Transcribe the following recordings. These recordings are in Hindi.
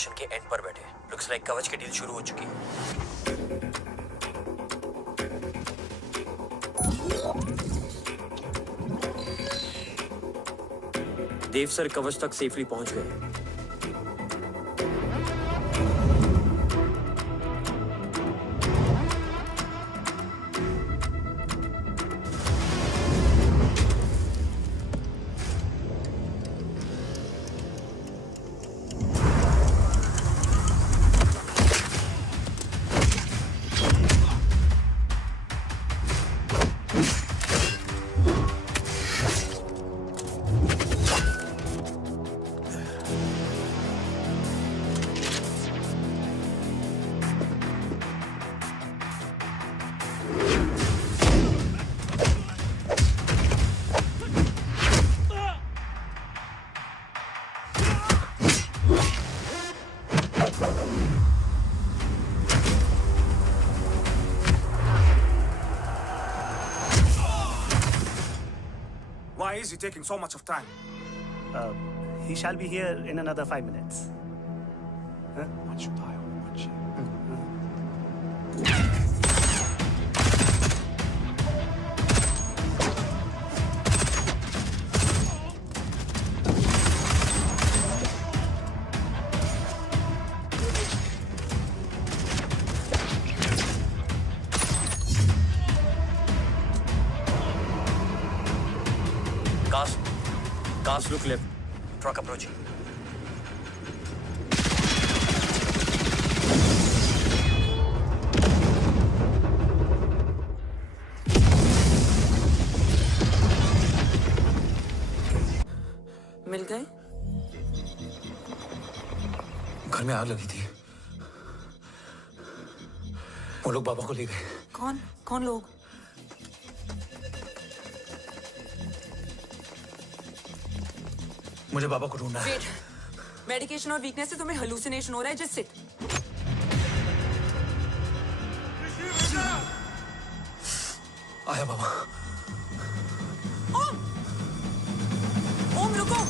मिशन के एंड पर बैठे। लुक्स लाइक कवच की डील शुरू हो चुकी है। देव सर कवच तक सेफली पहुंच गए। Why is he taking so much of time? He shall be here in another 5 minutes. Huh? What should I watch? Cars look left. Truck approaching. मिल गए? घर में आग लगी थी। वो लोग बाबा को ले गए। कौन लोग? मुझे बाबा को ढूंढना है। वेट, मेडिकेशन और वीकनेस से तुम्हें हेलुसिनेशन हो रहा है। Just sit. आया बाबा। ओम रुको।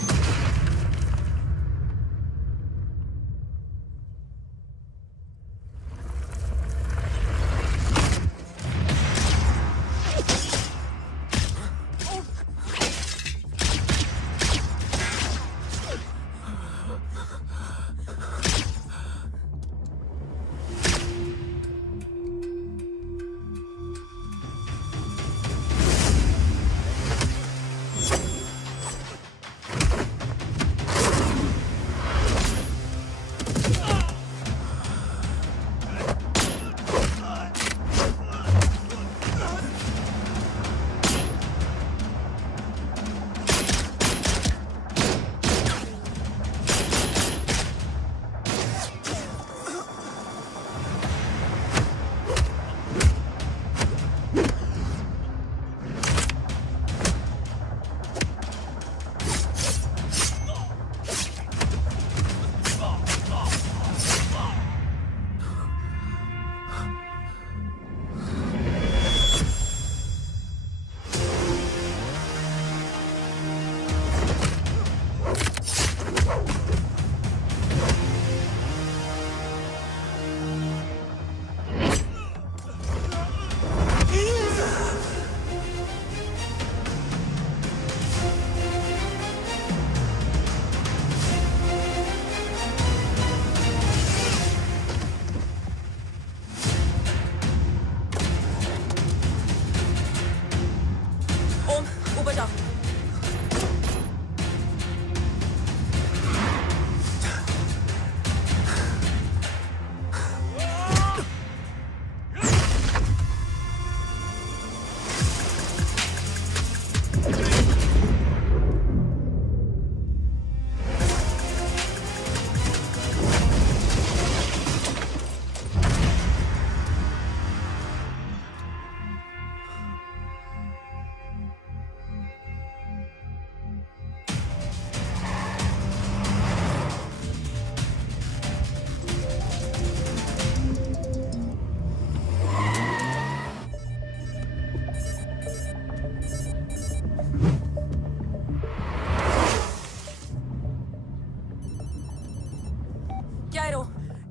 आए रो?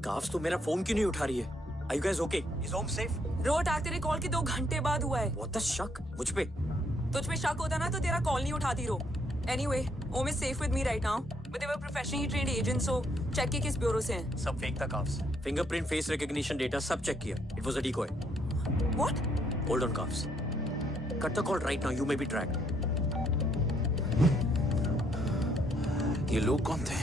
काफ्स तो मेरा फोन क्यों नहीं उठा रही है? Are you guys okay? Is home safe? रो अटैक तेरे कॉल के 2 घंटे बाद हुआ है। What the शक? मुझ पे? तुझ पे शक होता ना तो तेरा कॉल नहीं उठाती रो। Anyway, Om is safe with me right now, but they were professionally trained agents, so check के किस ब्यूरो से हैं? सब फेक था carbs. Fingerprint, face recognition data सब चेक किया। It was a decoy. What? Hold on carbs. Cut the call right now. You may be tracked. ये लोग कौन थे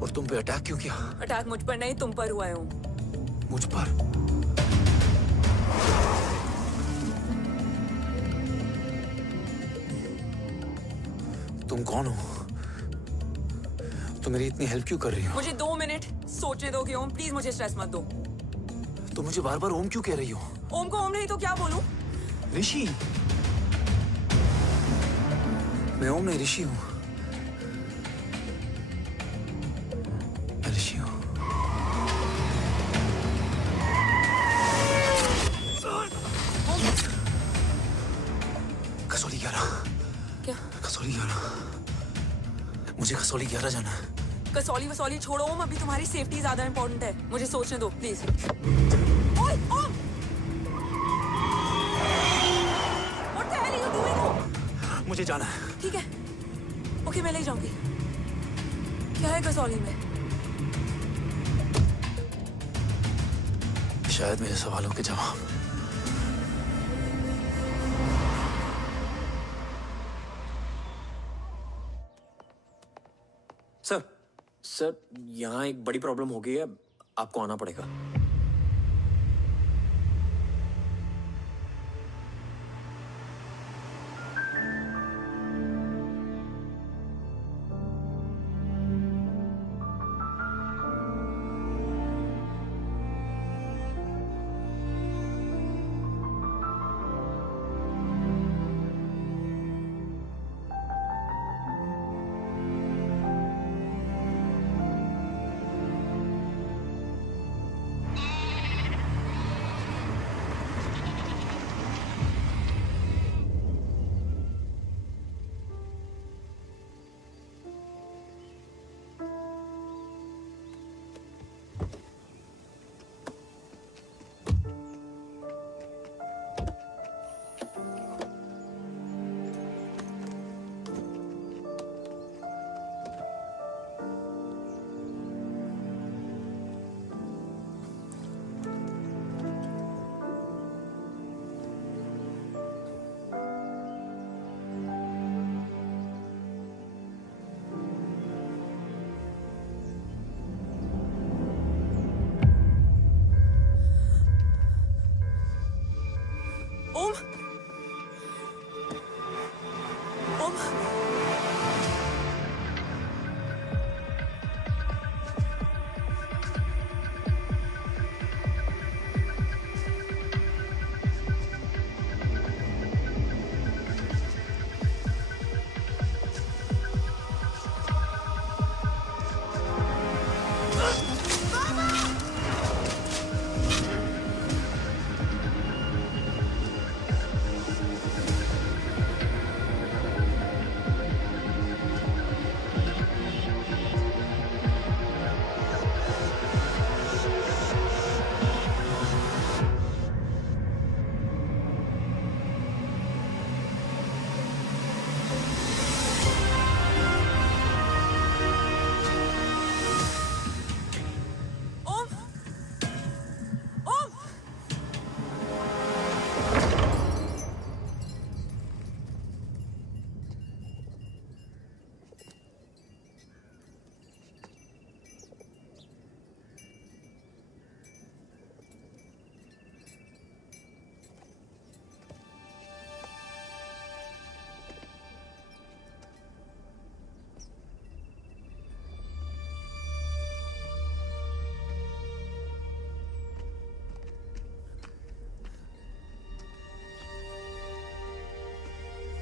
और तुम पे अटैक क्यों किया? अटैक मुझ पर नहीं तुम पर हुआ है ओम। मुझ पर? तुम कौन हो? तुम मेरी इतनी हेल्प क्यों कर रही हो? मुझे 2 मिनट सोचने दोगे ओम? प्लीज मुझे स्ट्रेस मत दो। तुम मुझे बार बार ओम क्यों कह रही हो? ओम को ओम नहीं तो क्या बोलूं? ऋषि। मैं ओम नहीं, ऋषि हूं। मैं ऋषि हूं। कसौली 11। क्या? कसौली 11। मुझे कसौली 11 जाना है। कसौली वसौली छोड़ो ओम, अभी तुम्हारी सेफ्टी ज्यादा इंपॉर्टेंट है। मुझे सोचने दो प्लीज। ओए ओम! What the hell are you doing, ओम? मुझे जाना है। ठीक है, ओके मैं ले जाऊंगी। क्या है कसौली में? शायद मेरे सवालों के जवाब। सर, यहाँ एक बड़ी प्रॉब्लम हो गई है। आपको आना पड़ेगा। ओम! ओम!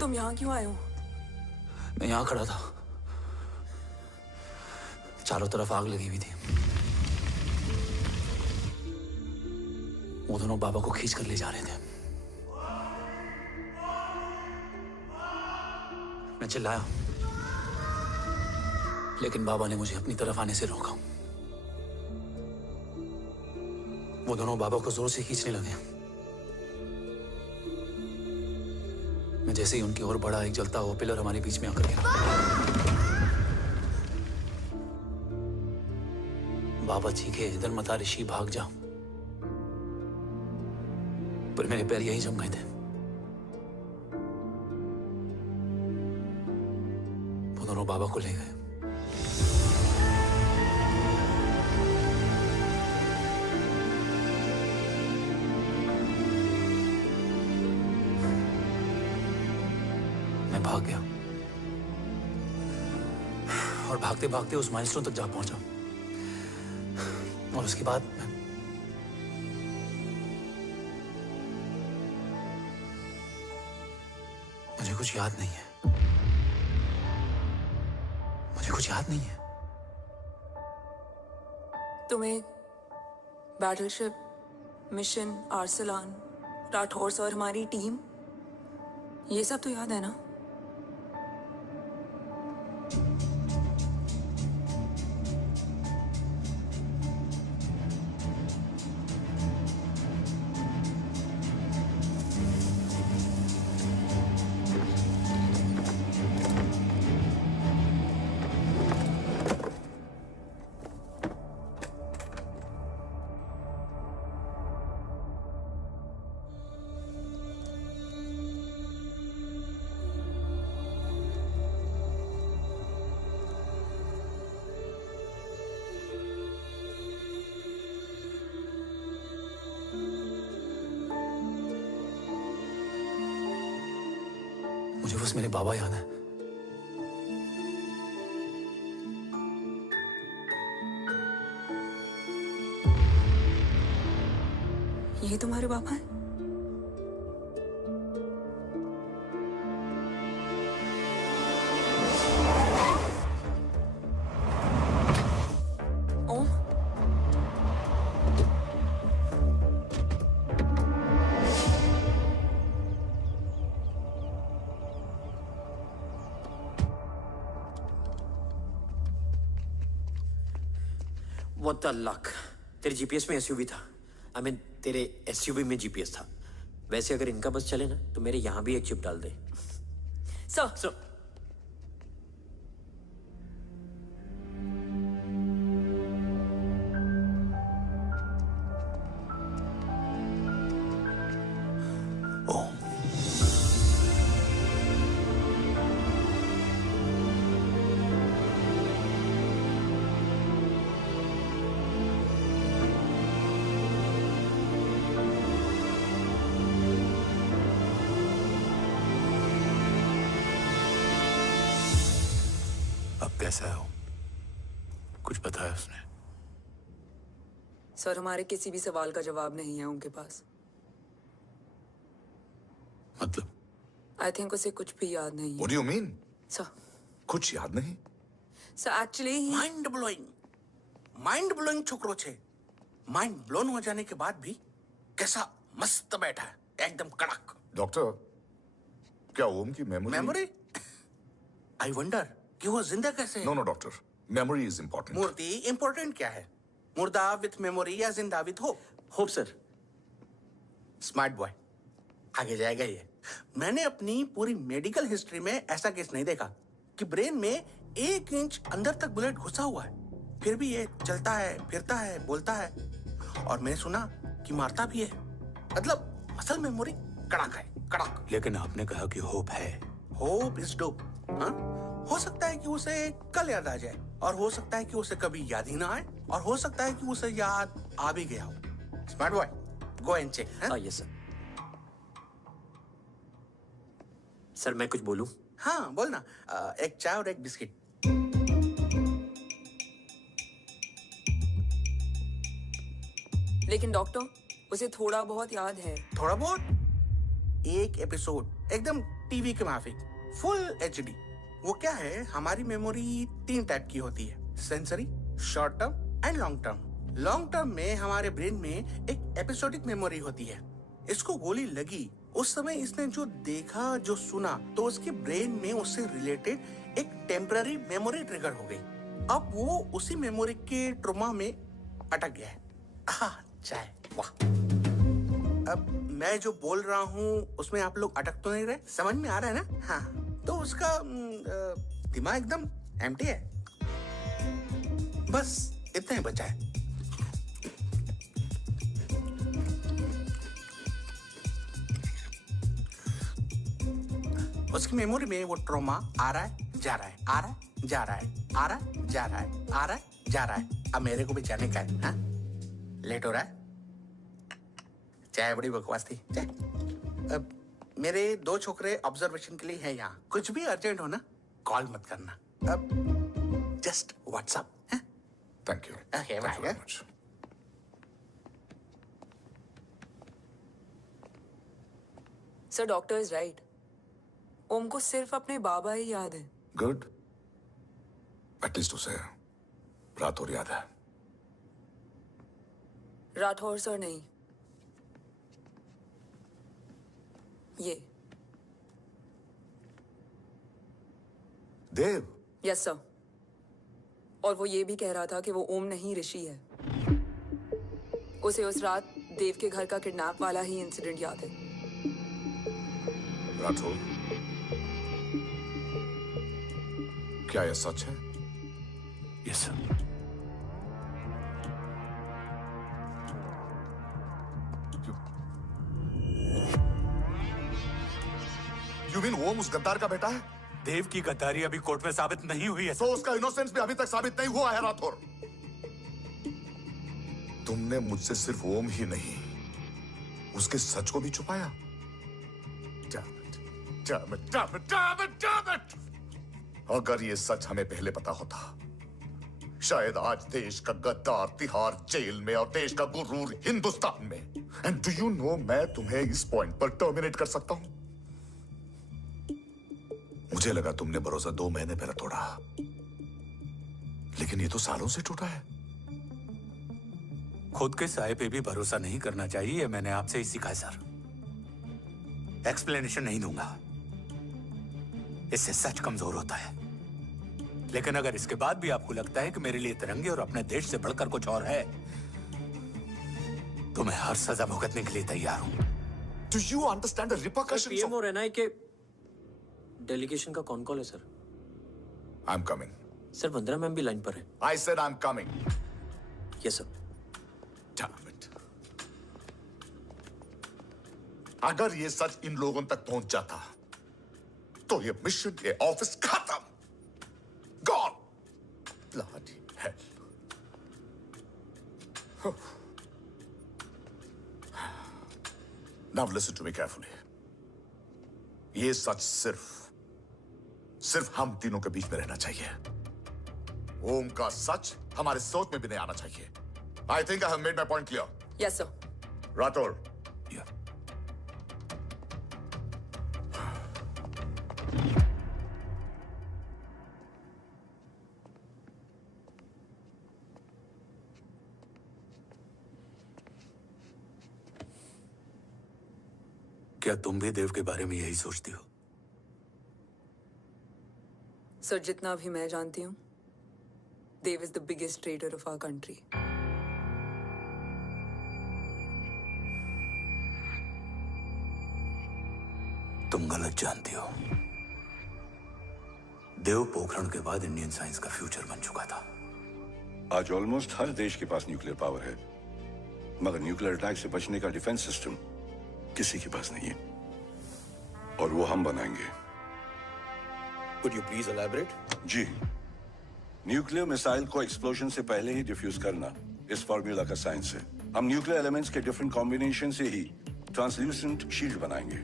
तुम यहाँ क्यों आए हो? मैं यहाँ खड़ा था। चारों तरफ आग लगी हुई थी। वो दोनों बाबा को खींच कर ले जा रहे थे। मैं चिल्लाया, लेकिन बाबा ने मुझे अपनी तरफ आने से रोका। वो दोनों बाबा को जोर से खींचने लगे। मैं जैसे ही उनकी ओर बढ़ा, एक जलता हुआ पिलर हमारे बीच में आकर गिरा। बाबा चीखे, इधर मत आ ऋषि, भाग जा। पर मेरे पैर यहीं जम गए थे। वो दोनों बाबा को ले गए। मैं भाग गया और भागते भागते उस माइलस्टोन तक जा पहुंचा। और उसके बाद मुझे कुछ याद नहीं है। मुझे कुछ याद नहीं है। तुम्हें बैटलशिप, मिशन, आर्सलान, राठौर और हमारी टीम, ये सब तो याद है ना? मुझे बस मेरे बाबा याद है। ये तुम्हारे बाबा हैं? ओम, What the luck? तेरे जीपीएस में एसयूवी था। आई मीन तेरे एसयूवी में जीपीएस था। वैसे अगर इनका बस चले ना तो मेरे यहाँ भी एक चिप डाल दे। सर, ओम, अब कैसा है वो? कुछ बताया उसने? सर हमारे किसी भी सवाल का जवाब नहीं है उनके पास। मतलब? आई थिंक उसे कुछ भी याद नहीं है। What do you mean? Sir, कुछ याद नहीं? सर एक्चुअली माइंड ब्लोइंग छोकरो छे। माइंड ब्लोन हो जाने के बाद भी कैसा मस्त बैठा है, एकदम कड़क। डॉक्टर, क्या ओम की मेमोरी आई वंडर कि वो जिंदा कैसे है? No doctor, memory is important. मूर्ति इंपॉर्टेंट क्या है? मुर्दा विथ मेमोरी या जिंदा with hope? Hope sir. Smart boy, आगे जाएगा ये। मैंने अपनी पूरी मेडिकल हिस्ट्री में ऐसा केस नहीं देखा कि ब्रेन में 1 इंच अंदर तक बुलेट घुसा हुआ है, फिर भी ये चलता है, फिरता है, बोलता है, और मैंने सुना कि मारता भी है। मतलब असल मेमोरी कड़क है, कड़क। लेकिन आपने कहा कि होप है। Hope is dope. हाँ, हो सकता है कि उसे कल याद आ जाए, और हो सकता है कि उसे कभी याद ही ना आए, और हो सकता है कि उसे याद आ भी गया हो। Smart boy, go and check. Yes sir. Sir मैं कुछ बोलूं? हाँ बोल ना। एक चाय और एक बिस्किट। लेकिन डॉक्टर उसे थोड़ा बहुत याद है। थोड़ा बहुत? एक एपिसोड एकदम टीवी के माफिक, फुल एचडी। वो क्या है, हमारी मेमोरी 3 टाइप की होती है, sensory, short term and long term. Long term में हमारे ब्रेन में एक एपिसोडिक मेमोरी होती है। इसको गोली लगी, उस समय इसने जो देखा, जो सुना, तो उसके ब्रेन में उससे रिलेटेड एक टेम्पररी मेमोरी ट्रिगर हो गई। अब वो उसी मेमोरी के ट्रॉमा में अटक गया है। चाय। वाह। अब मैं जो बोल रहा हूँ उसमें आप लोग अटक तो नहीं रहे? समझ में आ रहा है ना? हाँ, तो उसका दिमाग एकदम एम्प्टी है। बस इतना ही बचा है। उसकी मेमोरी में वो ट्रॉमा आ रहा है, जा रहा है, आ रहा है, जा रहा है, आ रहा है, जा रहा है, आ रहा है, जा रहा है। अब मेरे को भी जाने का है। हाँ? लेट हो रहा है? चाय बड़ी बकवास थी। चाय। अब मेरे 2 छोकरे ऑब्जर्वेशन के लिए हैं यहाँ। कुछ भी अर्जेंट हो ना, कॉल मत करना। अब just WhatsApp. Thank you. Okay, Thank you very bye. much. Sir doctor is right. Om को सिर्फ अपने बाबा ही याद है। गुड। एटलीस्ट उसे रात और याद है। राठौर सर नहीं, ये। देव। Yes sir. और वो ये भी कह रहा था कि वो ओम नहीं ऋषि है। उसे उस रात देव के घर का किडनैप वाला ही इंसिडेंट याद है। राठौर, क्या यह सच है? Yes sir. यू मीन ओम उस गद्दार का बेटा है? देव की गद्दारी अभी कोर्ट में साबित नहीं हुई है तो उसका इनोसेंस भी अभी तक साबित नहीं हुआ है राठौर। तुमने मुझसे सिर्फ ओम ही नहीं, उसके सच को भी छुपाया। Damn it. अगर ये सच हमें पहले पता होता, शायद आज देश का गद्दार तिहाड़ जेल में और देश का गुरूर हिंदुस्तान में। एंड डू यू नो, मैं तुम्हें इस पॉइंट पर टर्मिनेट कर सकता हूं। मुझे लगा तुमने भरोसा 2 महीने पहले तोड़ा, लेकिन ये तो सालों से टूटा है। खुद के साए पे भी भरोसा नहीं करना चाहिए, मैंने आपसे ही सीखा है सर। एक्सप्लेनेशन नहीं दूंगा, इससे सच कमजोर होता है। लेकिन अगर इसके बाद भी आपको लगता है कि मेरे लिए तिरंगे और अपने देश से बढ़कर कुछ और है, तो मैं हर सजा भुगतने के लिए तैयार हूं। Do you understand the repercussions PM of... और एनआई के डेलीगेशन का कौन कॉल है sir? I'm coming. Sir Vandana ma'am भी लाइन पर है। I said I'm coming. Yes sir. Damn it. अगर ये सच इन लोगों तक पहुंच जाता, तो ये मिशन, ये ऑफिस खत्म। Gone. Bloody hell. Now listen to me carefully. ये सच सिर्फ हम तीनों के बीच में रहना चाहिए। ओम का सच हमारे सोच में भी नहीं आना चाहिए। I think I have made my point clear. Yes sir. Rathore, Yeah. क्या तुम भी देव के बारे में यही सोचती हो? सर जितना भी मैं जानती हूँ, Dev is the biggest trader of our country. तुम गलत जानती हो। देव पोखरण के बाद इंडियन साइंस का फ्यूचर बन चुका था। आज ऑलमोस्ट हर देश के पास न्यूक्लियर पावर है, मगर न्यूक्लियर अटैक से बचने का डिफेंस सिस्टम किसी के पास नहीं है, और वो हम बनाएंगे। Could you please elaborate? जी, न्यूक्लियर मिसाइल को एक्सप्लोजन से पहले ही डिफ्यूज करना इस फॉर्मूला का साइंस है। हम न्यूक्लियर एलिमेंट्स के डिफरेंट कॉम्बिनेशन से ही ट्रांसल्यूसेंट शील्ड बनाएंगे,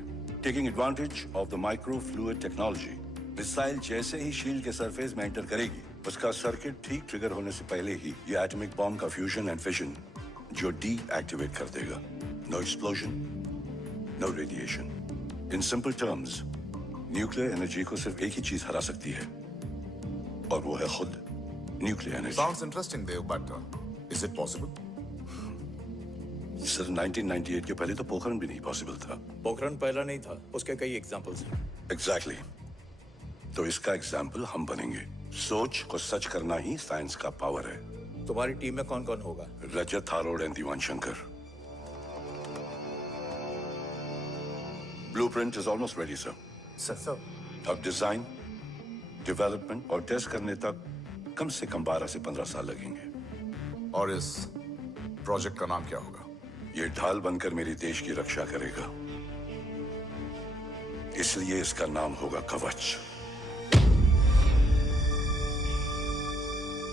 taking advantage of the micro fluid technology. Missile जैसे ही शील्ड के सरफेस में एंटर करेगी, उसका सर्किट ठीक ट्रिगर होने से पहले ही ये एटॉमिक बॉम्ब का फ्यूजन एंड फिशन जो डीएक्टिवेट कर देगा। No explosion, no radiation. In simple terms, nuclear energy को सिर्फ एक ही चीज हरा सकती है, और वो है खुद nuclear energy. Sounds interesting, Dev, but is it possible? Sir 1998 के पहले तो पोखरण भी नहीं पॉसिबल था। पोखरण पहला नहीं था, उसके कई एग्जांपल्स हैं। एग्जैक्टली। तो इसका एग्जाम्पल हम बनेंगे। सोच को सच करना ही साइंस का पावर है। तुम्हारी टीम में कौन कौन होगा? Rajat Harod and Diwan Shankar. Blueprint is almost ready, sir. Sir. अब डिजाइन, डेवलपमेंट और टेस्ट करने तक कम से कम 12 से 15 साल लगेंगे. और इस प्रोजेक्ट का नाम क्या होगा? ये ढाल बनकर मेरे देश की रक्षा करेगा, इसलिए इसका नाम होगा कवच.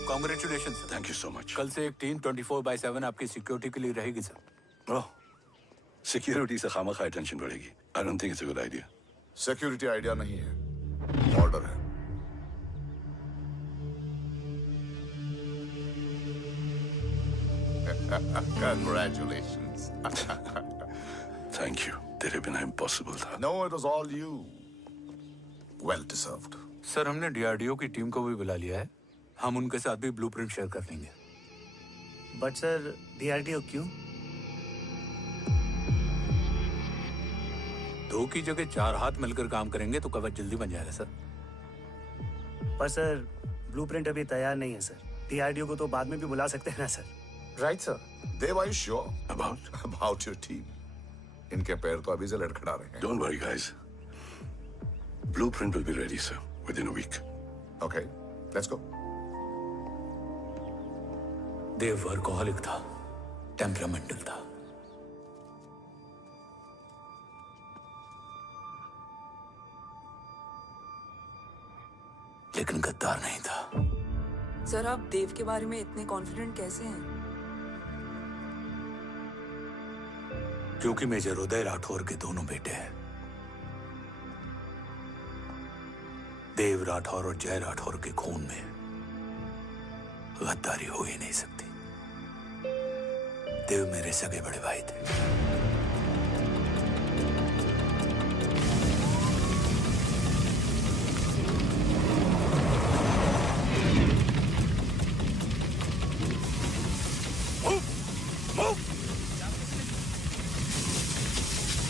Congratulation sir. Thank you so much. कल से एक टीम 24/7 आपकी सिक्योरिटी के लिए रहेगी सर. ओह, सिक्योरिटी से खामखा टेंशन बढ़ेगी. I don't think it's a good idea. Security idea नहीं है, ऑर्डर है. Congratulations. Thank you. तेरे बिना इम्पॉसिबल था. No, it was all you. Well deserved. Sir हमने डीआरडीओ की टीम को भी बुला लिया है. हम उनके साथ भी ब्लूप्रिंट शेयर कर लेंगे. बट सर DRDO क्यों? 2 की जगह 4 हाथ मिलकर काम करेंगे तो कवच जल्दी बन जाएगा सर. पर सर ब्लूप्रिंट अभी तैयार नहीं है सर. DRDO को तो बाद में भी बुला सकते हैं ना sir. Right, sir. Dev, are you sure about your team? इनके पैर तो अभी से लड़खड़ा रहे हैं. Don't worry, guys. Blueprint will be ready, sir, within a week. Okay, let's go. Dev workaholic था, टेम्परामेंटल था. लेकिन गद्दार नहीं था. सर आप देव के बारे में इतने कॉन्फिडेंट कैसे हैं? क्योंकि मेजर उदय राठौर के दोनों बेटे हैं. देव राठौर और जय राठौर के खून में गद्दारी हो ही नहीं सकती. देव मेरे सगे बड़े भाई थे.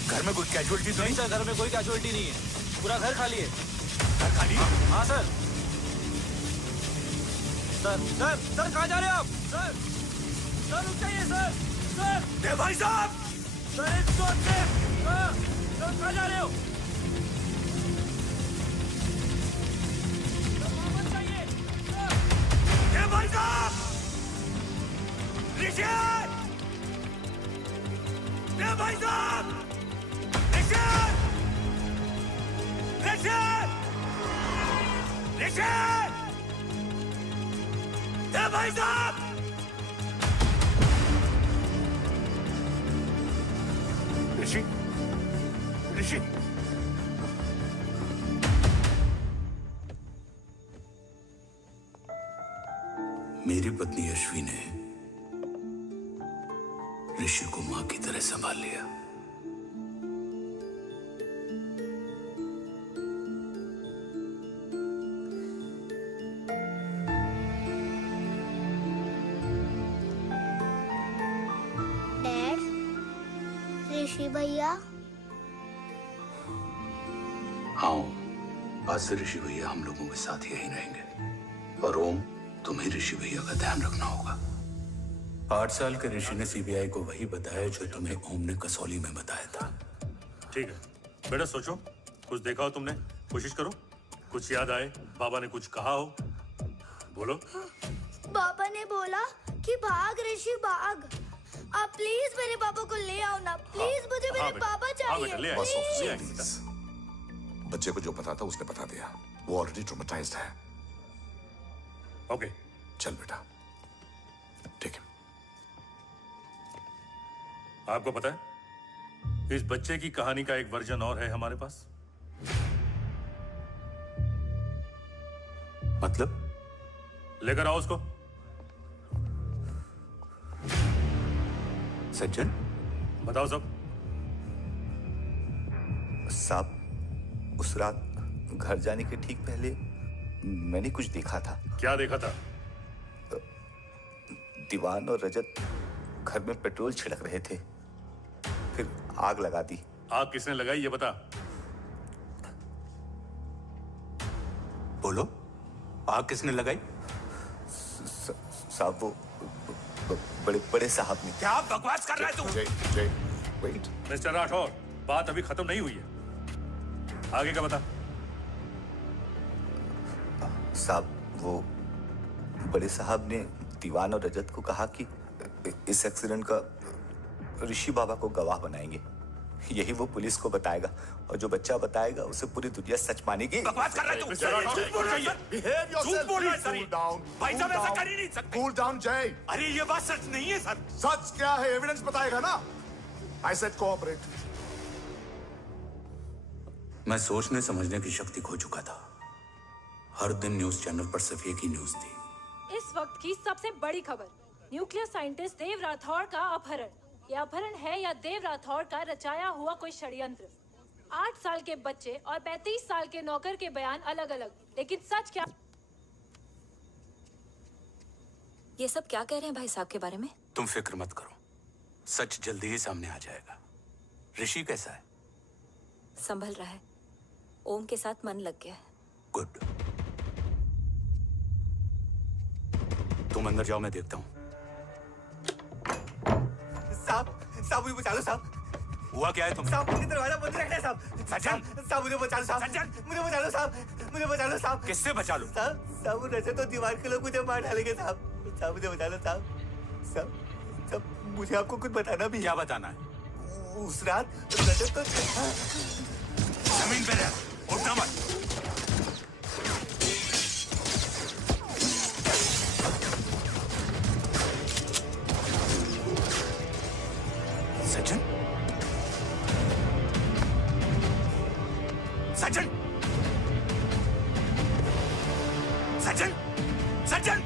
घर में कोई कैजुअलिटी तो नहीं? सर घर में कोई कैजुअलिटी नहीं है. पूरा घर खाली है. घर खाली? हाँ सर. सर कहाँ जा रहे हैं आप? सर रुक जाइए सर. देव भाई साहब! सर एक शॉट से. सर कहाँ जा रहे हो? मत जाइए. देव भाई साहब! ऋषि! देव भाई साहब! ऋषि! देव भाई साहब! ऋषि! मेरी पत्नी अश्वी ने ऋषि को मां की तरह संभाल लिया. डैड, ऋषि भैया. हाँ, आज से ऋषि भैया हम लोगों के साथ यहीं रहेंगे. और ओम, तुम्हें ऋषि भैया का ध्यान रखना होगा. 8 साल के ऋषि ने सीबीआई को वही बताया जो तुम्हें ओम ने कसौली में बताया था. ठीक है बेटा, सोचो. कुछ देखा हो तुमने? कोशिश करो. कुछ याद आए? बाबा ने कुछ कहा हो? बोलो. पापा ने बोला कि भाग ऋषि भाग. आप प्लीज मेरे पापा को ले आओ ना. प्लीज मुझे मेरे पापा चाहिए. ले प्लीज. बच्चे को जो पता था उसने बता दिया. वो ऑलरेडी ट्रॉमेटाइज्ड है. ओके चल बेटा. ठीक है. आपको पता है इस बच्चे की कहानी का एक वर्जन और है हमारे पास. मतलब? लेकर आओ उसको. सज्जन, बताओ सब. साहब, उस रात घर जाने के ठीक पहले मैंने कुछ देखा था. क्या देखा था? दीवान और रजत घर में पेट्रोल छिड़क रहे थे, फिर आग लगा दी. आग किसने लगाई ये बता. बोलो, आग किसने लगाई? साहब, वो बड़े बड़े साहब ने। क्या बकवास कर रहा है तू? जय वेट। मिस्टर राठौर, बात अभी खत्म नहीं हुई है, आगे का बता। साहब वो बड़े साहब ने दीवान और रजत को कहा कि इस एक्सीडेंट का ऋषि बाबा को गवाह बनाएंगे। यही वो पुलिस को बताएगा और जो बच्चा बताएगा उसे पूरी दुनिया सच मानेगी। बकवास कर रहा है तू? झूठ बोल रहा है। Behave yourself, झूठ बोल रहा है please, सर। cool down, भाई साहब cool ऐसा down. कर ही नहीं सकते। Cool down, जय। अरे ये बात सच नहीं है सर। सच क्या है? एविडेंस बताएगा ना। I said cooperate. मैं सोचने समझने की शक्ति खो चुका था। हर दिन न्यूज चैनल पर सिर्फ एक ही न्यूज थी। इस वक्त की सबसे बड़ी खबर, न्यूक्लियर साइंटिस्ट देव राठौड़ का अपहरण। यह अपहरण है या देव राठौड़ का रचाया हुआ कोई षड्यंत्र। 8 साल के बच्चे और 35 साल के नौकर के बयान अलग अलग, लेकिन सच क्या? ये सब क्या कह रहे हैं भाई साहब के बारे में? तुम फिक्र मत करो, सच जल्दी ही सामने आ जाएगा। ऋषि कैसा है? संभल रहा है। ओम के साथ मन लग गया है। गुड। तुम अंदर जाओ, मैं देखता हूँ। साहब मुझे बचा लो साहब। हुआ क्या है तुम? साहब मुझे दरवाजा बंद रखना है साहब। सज्जन, साहब मुझे बचा लो साहब। सज्जन, मुझे बचा लो साहब। मुझे बचा लो साहब। किससे बचा लो? साहब रजत तो दीवार के लोग मुझे मार डालेंगे साहब। साहब मुझे बचा लो साहब। साहब मुझे आपको कुछ बताना भी। क्या बताना है? उस रात रजत तो जमीन पे रह, उठना मत। सज्जन, सज्जन, सज्जन, सज्जन,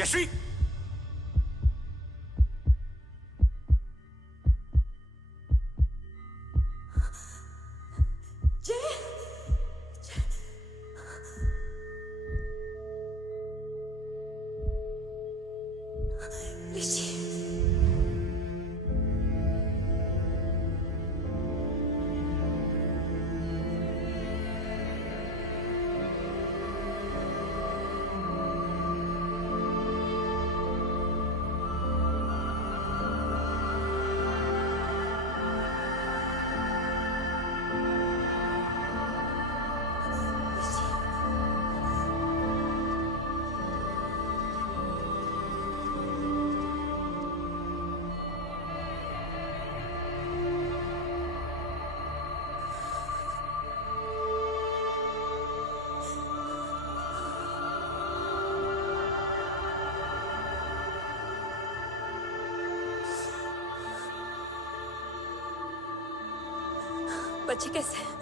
यशवी, बच्चे कैसे हैं?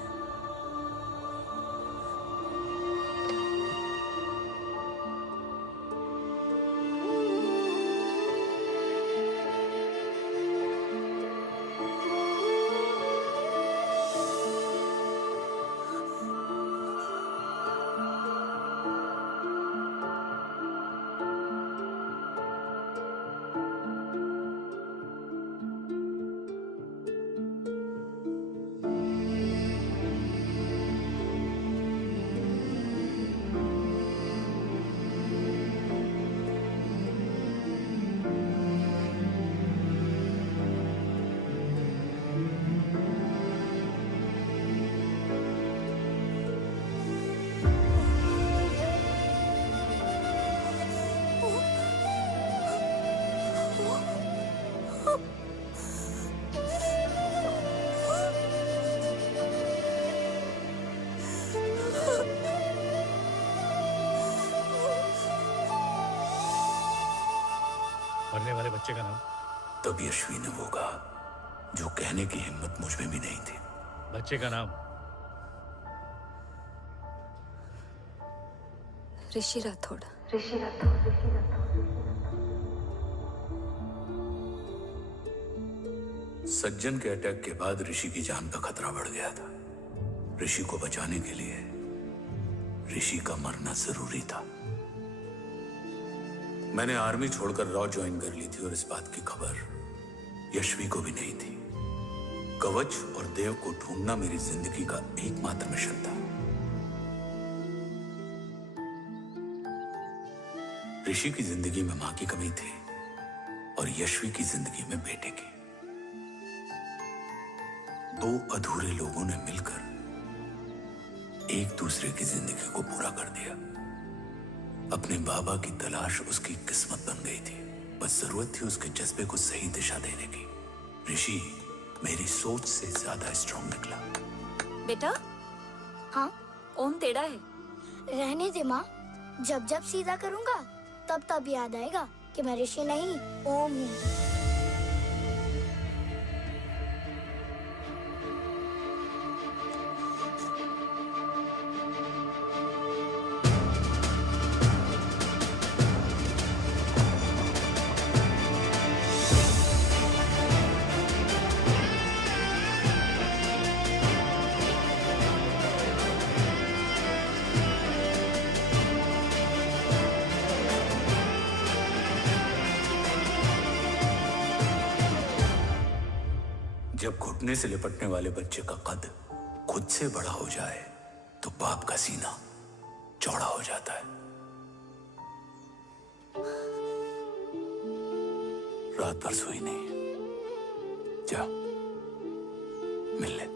मरने वाले बच्चे का नाम? तब यशवी ने वो कहा जो कहने की हिम्मत मुझ में भी नहीं थी। बच्चे का नाम? ऋषि राठौड़। ऋषि राठौड़। सज्जन के अटैक के बाद ऋषि की जान का खतरा बढ़ गया था। ऋषि को बचाने के लिए ऋषि का मरना जरूरी था। मैंने आर्मी छोड़कर रॉ ज्वाइन कर ली थी और इस बात की खबर यशवी को भी नहीं थी। कवच और देव को ढूंढना मेरी जिंदगी का एकमात्र मिशन था। ऋषि की जिंदगी में मां की कमी थी, और यशवी की जिंदगी में बेटे की। दो अधूरे लोगों ने मिलकर एक दूसरे की जिंदगी को पूरा कर दिया। अपने बाबा की तलाश उसकी किस्मत बन गई थी, बस जरूरत थी उसके जज्बे को सही दिशा देने की। ऋषि मेरी सोच से ज्यादा स्ट्रांग निकला। बेटा, हाँ ओम टेढ़ा है। रहने दे माँ, जब जब सीधा करूँगा तब तब याद आएगा कि मैं ऋषि नहीं ओम हूँ। जब घुटने से लिपटने वाले बच्चे का कद खुद से बड़ा हो जाए तो बाप का सीना चौड़ा हो जाता है। रात भर सोई नहीं, जा मिल ले।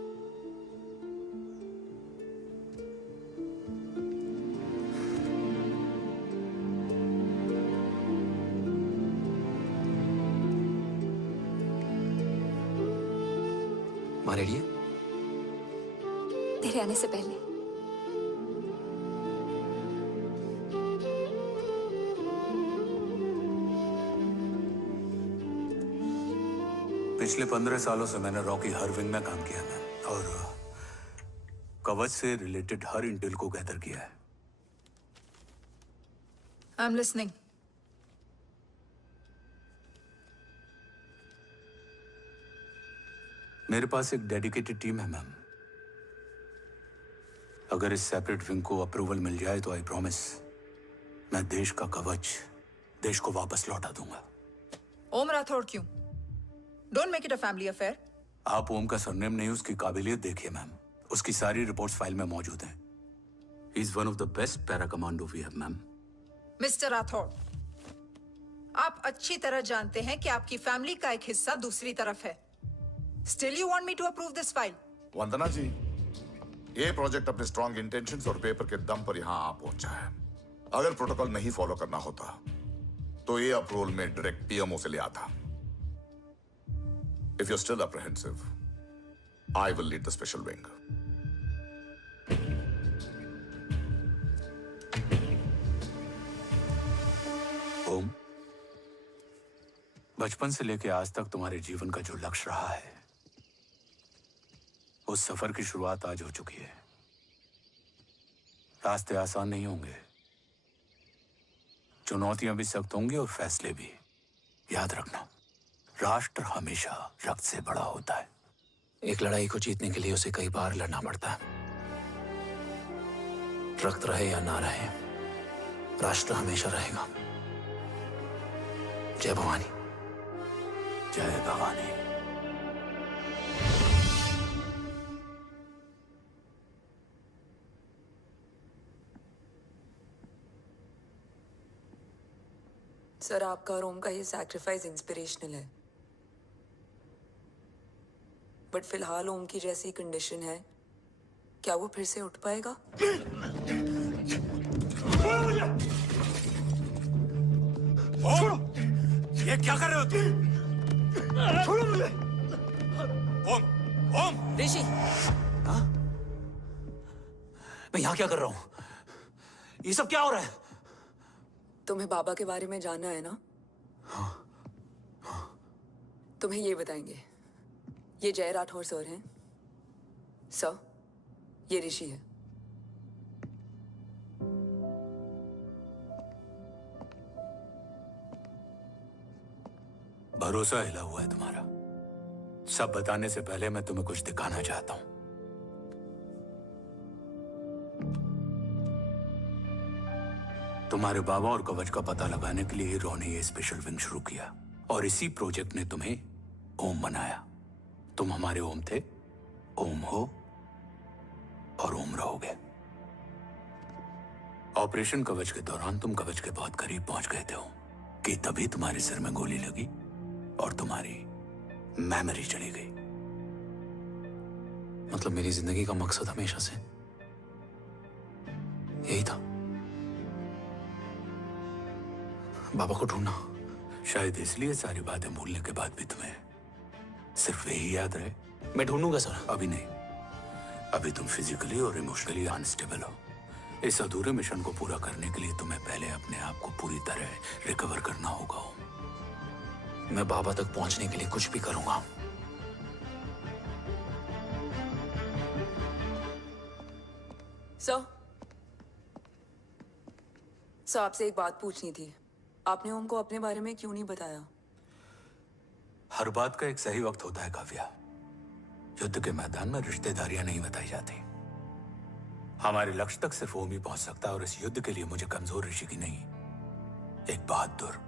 माँ रेडी है? तेरे आने से पहले। पिछले 15 सालों से मैंने रॉकी हर विंग में काम किया है और कवच से रिलेटेड हर इंटेल को गैदर किया है। I am listening. मेरे पास एक डेडिकेटेड टीम है मैम। अगर इस सेपरेट विंग को अप्रूवल मिल जाए तो आई प्रॉमिस मैं देश का कवच देश को वापस लौटा दूंगा। ओम राठौड़ क्यों? Don't make it a family affair. आप ओम का सरनेम नहीं, उसकी काबिलियत देखिए मैम। उसकी सारी रिपोर्ट्स फाइल में मौजूद हैं। He is one of the best para commando we have ma'am. Mister Rathore, आप अच्छी तरह जानते हैं कि आपकी फैमिली का एक हिस्सा दूसरी तरफ है। Still you want me to approve this file? वंदना जी, ये प्रोजेक्ट अपने स्ट्रॉन्ग इंटेंशंस और पेपर के दम पर यहाँ आ पहुंचा है। अगर प्रोटोकॉल नहीं फॉलो करना होता तो ये अप्रूवल में डायरेक्ट पीएमओ से ले आता। If you're still apprehensive, I will lead the special wing. ओम, बचपन से लेकर आज तक तुम्हारे जीवन का जो लक्ष्य रहा है, उस सफर की शुरुआत आज हो चुकी है। रास्ते आसान नहीं होंगे, चुनौतियां भी सख्त होंगी और फैसले भी। याद रखना, राष्ट्र हमेशा रक्त से बड़ा होता है। एक लड़ाई को जीतने के लिए उसे कई बार लड़ना पड़ता है। रक्त रहे या ना रहे, राष्ट्र हमेशा रहेगा। जय भवानी। जय भवानी। सर, आपका और ओम का ये सैक्रिफाइस इंस्पिरेशनल है, बट फिलहाल ओम की जैसी कंडीशन है, क्या वो फिर से उठ पाएगा? छोड़ो! ये क्या कर रहे हो तुम? छोड़ो मुझे! ओम! ओम! ऋषि! हाँ? मैं यहाँ क्या कर रहा हूँ? ये सब क्या हो रहा है? तुम्हें बाबा के बारे में जानना है ना? तुम्हें ये बताएंगे। ये जय राठौर सर हैं। सर, ये ऋषि है। भरोसा हिला हुआ है तुम्हारा। सब बताने से पहले मैं तुम्हें कुछ दिखाना चाहता हूं। तुम्हारे बाबा और कवच का पता लगाने के लिए रॉ ने ये स्पेशल विंग शुरू किया और इसी प्रोजेक्ट ने तुम्हें ओम बनाया। तुम हमारे ओम थे, ओम हो और ओम रहोगे। ऑपरेशन कवच के दौरान तुम कवच के बहुत करीब पहुंच गए थे कि तभी तुम्हारे सिर में गोली लगी हमारी मेमोरी चली गई। मतलब मेरी जिंदगी का मकसद हमेशा से यही था, बाबा को ढूंढना। शायद इसलिए सारी बातें भूलने के बाद भी तुम्हें सिर्फ यही याद रहे। मैं ढूंढूंगा सर। अभी नहीं, अभी तुम फिजिकली और इमोशनली अनस्टेबल हो। इस अधूरे मिशन को पूरा करने के लिए तुम्हें पहले अपने आप को पूरी तरह रिकवर करना होगा। मैं बाबा तक पहुंचने के लिए कुछ भी करूंगा। सर आपसे एक बात पूछनी थी। आपने ओम को अपने बारे में क्यों नहीं बताया? हर बात का एक सही वक्त होता है काव्या। युद्ध के मैदान में रिश्तेदारियां नहीं बताई जाती। हमारे लक्ष्य तक सिर्फ ओम ही पहुंच सकता है, और इस युद्ध के लिए मुझे कमजोर ऋषि की नहीं, एक बहादुर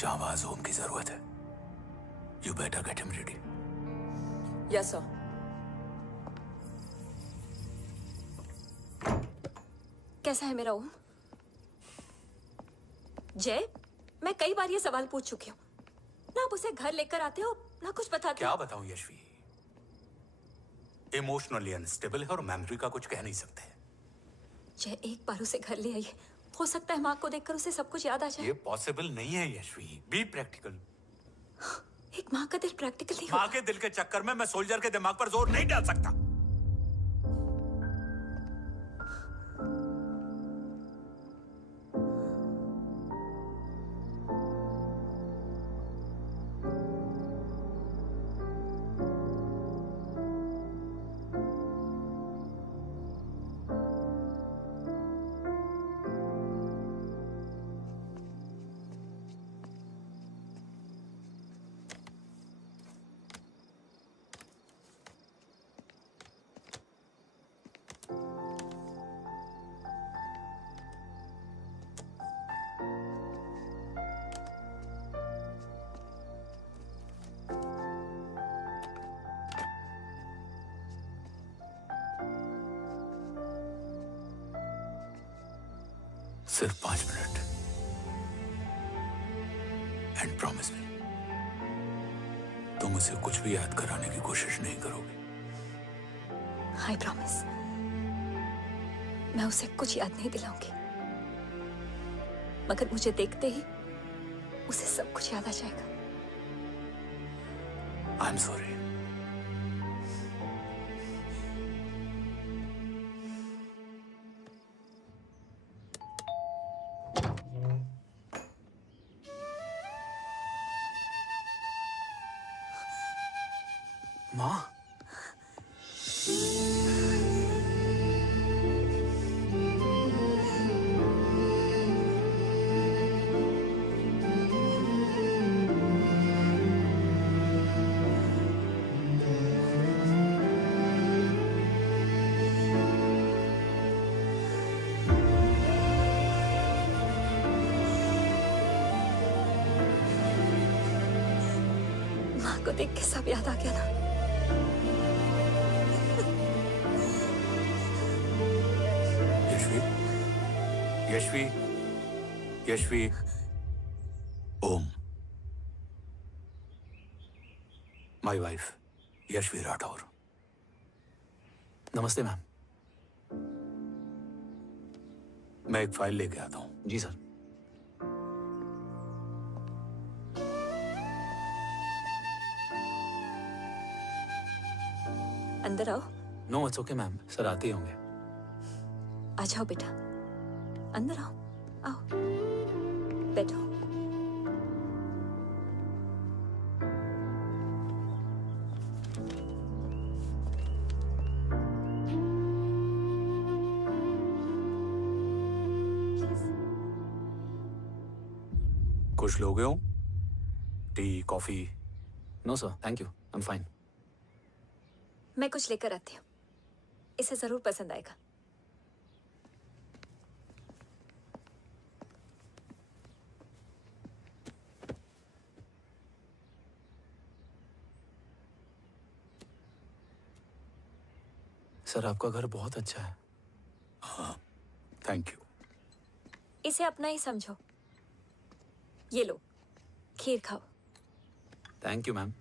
जांबाज ओम की जरूरत है। You better get him ready. Yes sir. कैसा है मेरा ओम? जय, मैं कई बार ये सवाल पूछ चुकी हूँ। ना आप उसे घर लेकर आते हो, ना कुछ बताते क्या हो। बताऊं यशवी, इमोशनली अनस्टेबल है और मेमोरी का कुछ कह नहीं सकते। जय, एक बार उसे घर ले आइए। हो सकता है माँ को देखकर उसे सब कुछ याद आ जाए। ये पॉसिबल नहीं है यशवी। Be practical. एक माँ का दिल प्रैक्टिकल नहीं माँ के दिल के चक्कर में मैं सोल्जर के दिमाग पर जोर नहीं डाल सकता। सिर्फ 5 मिनट। एंड प्रॉमिस मी, तुम उसे कुछ भी याद कराने की कोशिश नहीं करोगे। आई प्रॉमिस, मैं उसे कुछ याद नहीं दिलाऊंगी, मगर मुझे देखते ही उसे सब कुछ याद आ जाएगा। I am sorry. माँ, माँ को देख के सब याद आ गया ना। Yashvi, Yashvi, Om, my wife Yashvi Rathore. नमस्ते मैम। मैं एक फाइल लेके आता हूँ। जी सर। अंदर आओ। No it's okay ma'am, sir आते ही होंगे। आ जाओ बेटा, अंदर आओ। आओ, बैठो। कुछ लोगे हो? Tea, coffee? No sir, thank you, I am fine. मैं कुछ लेकर आती हूँ, इसे जरूर पसंद आएगा। सर आपका घर बहुत अच्छा है। हाँ, थैंक यू। इसे अपना ही समझो। ये लो, खीर खाओ। Thank you ma'am.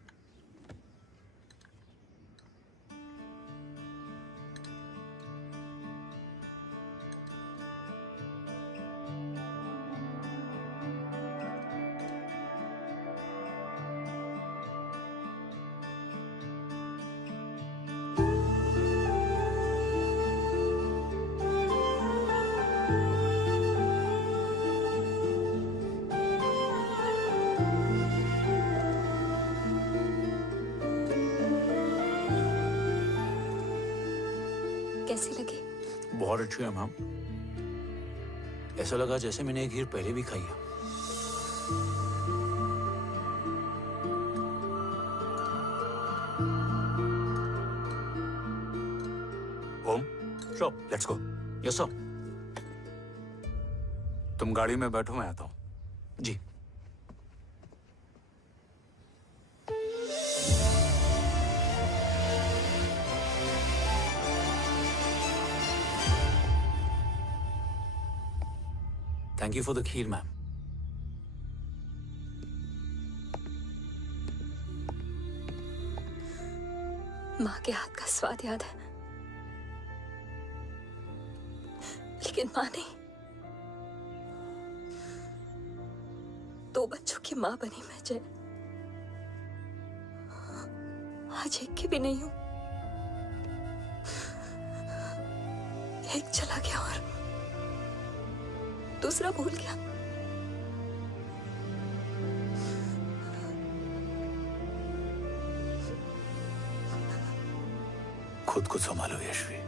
कैसी लगी? बहुत अच्छी है मैम। ऐसा लगा जैसे मैंने एक खीर पहले भी खाई है। Om, sure, let's go. Yes sir. तुम गाड़ी में बैठो, मैं आता हूं। जी। Thank you for the kheer, ma'am. माँ के हाथ का स्वाद याद है, लेकिन माँ नहीं। 2 बच्चों की माँ बनी मैं जय। आज एक की भी नहीं हूं। एक चला गया और दूसरा भूल गया। खुद को संभालो यशवी।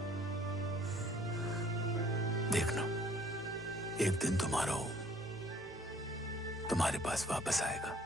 देखना, एक दिन तुम्हारा ओम तुम्हारे पास वापस आएगा।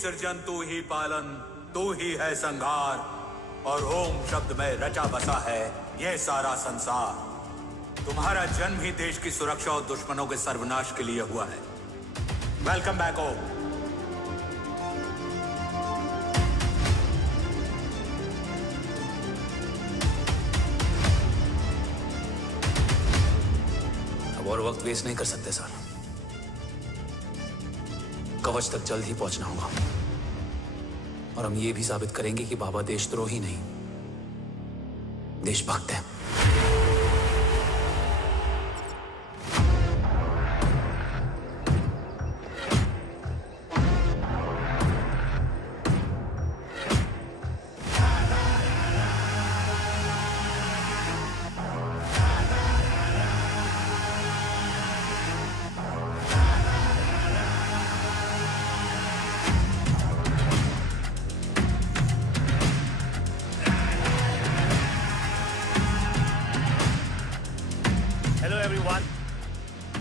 सृजन तू ही पालन, तू ही है संहार, और ओम शब्द में रचा बसा है ये सारा संसार। तुम्हारा जन्म ही देश की सुरक्षा और दुश्मनों के सर्वनाश के लिए हुआ है। वेलकम बैक ओम। अब और वक्त वेस्ट नहीं कर सकते सर। कवच तक जल्द ही पहुंचना होगा और हम ये भी साबित करेंगे कि बाबा देशद्रोही नहीं, देशभक्त हैं।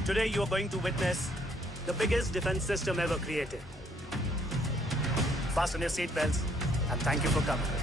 Today you are going to witness the biggest defense system ever created. Fasten your seatbelts and thank you for coming.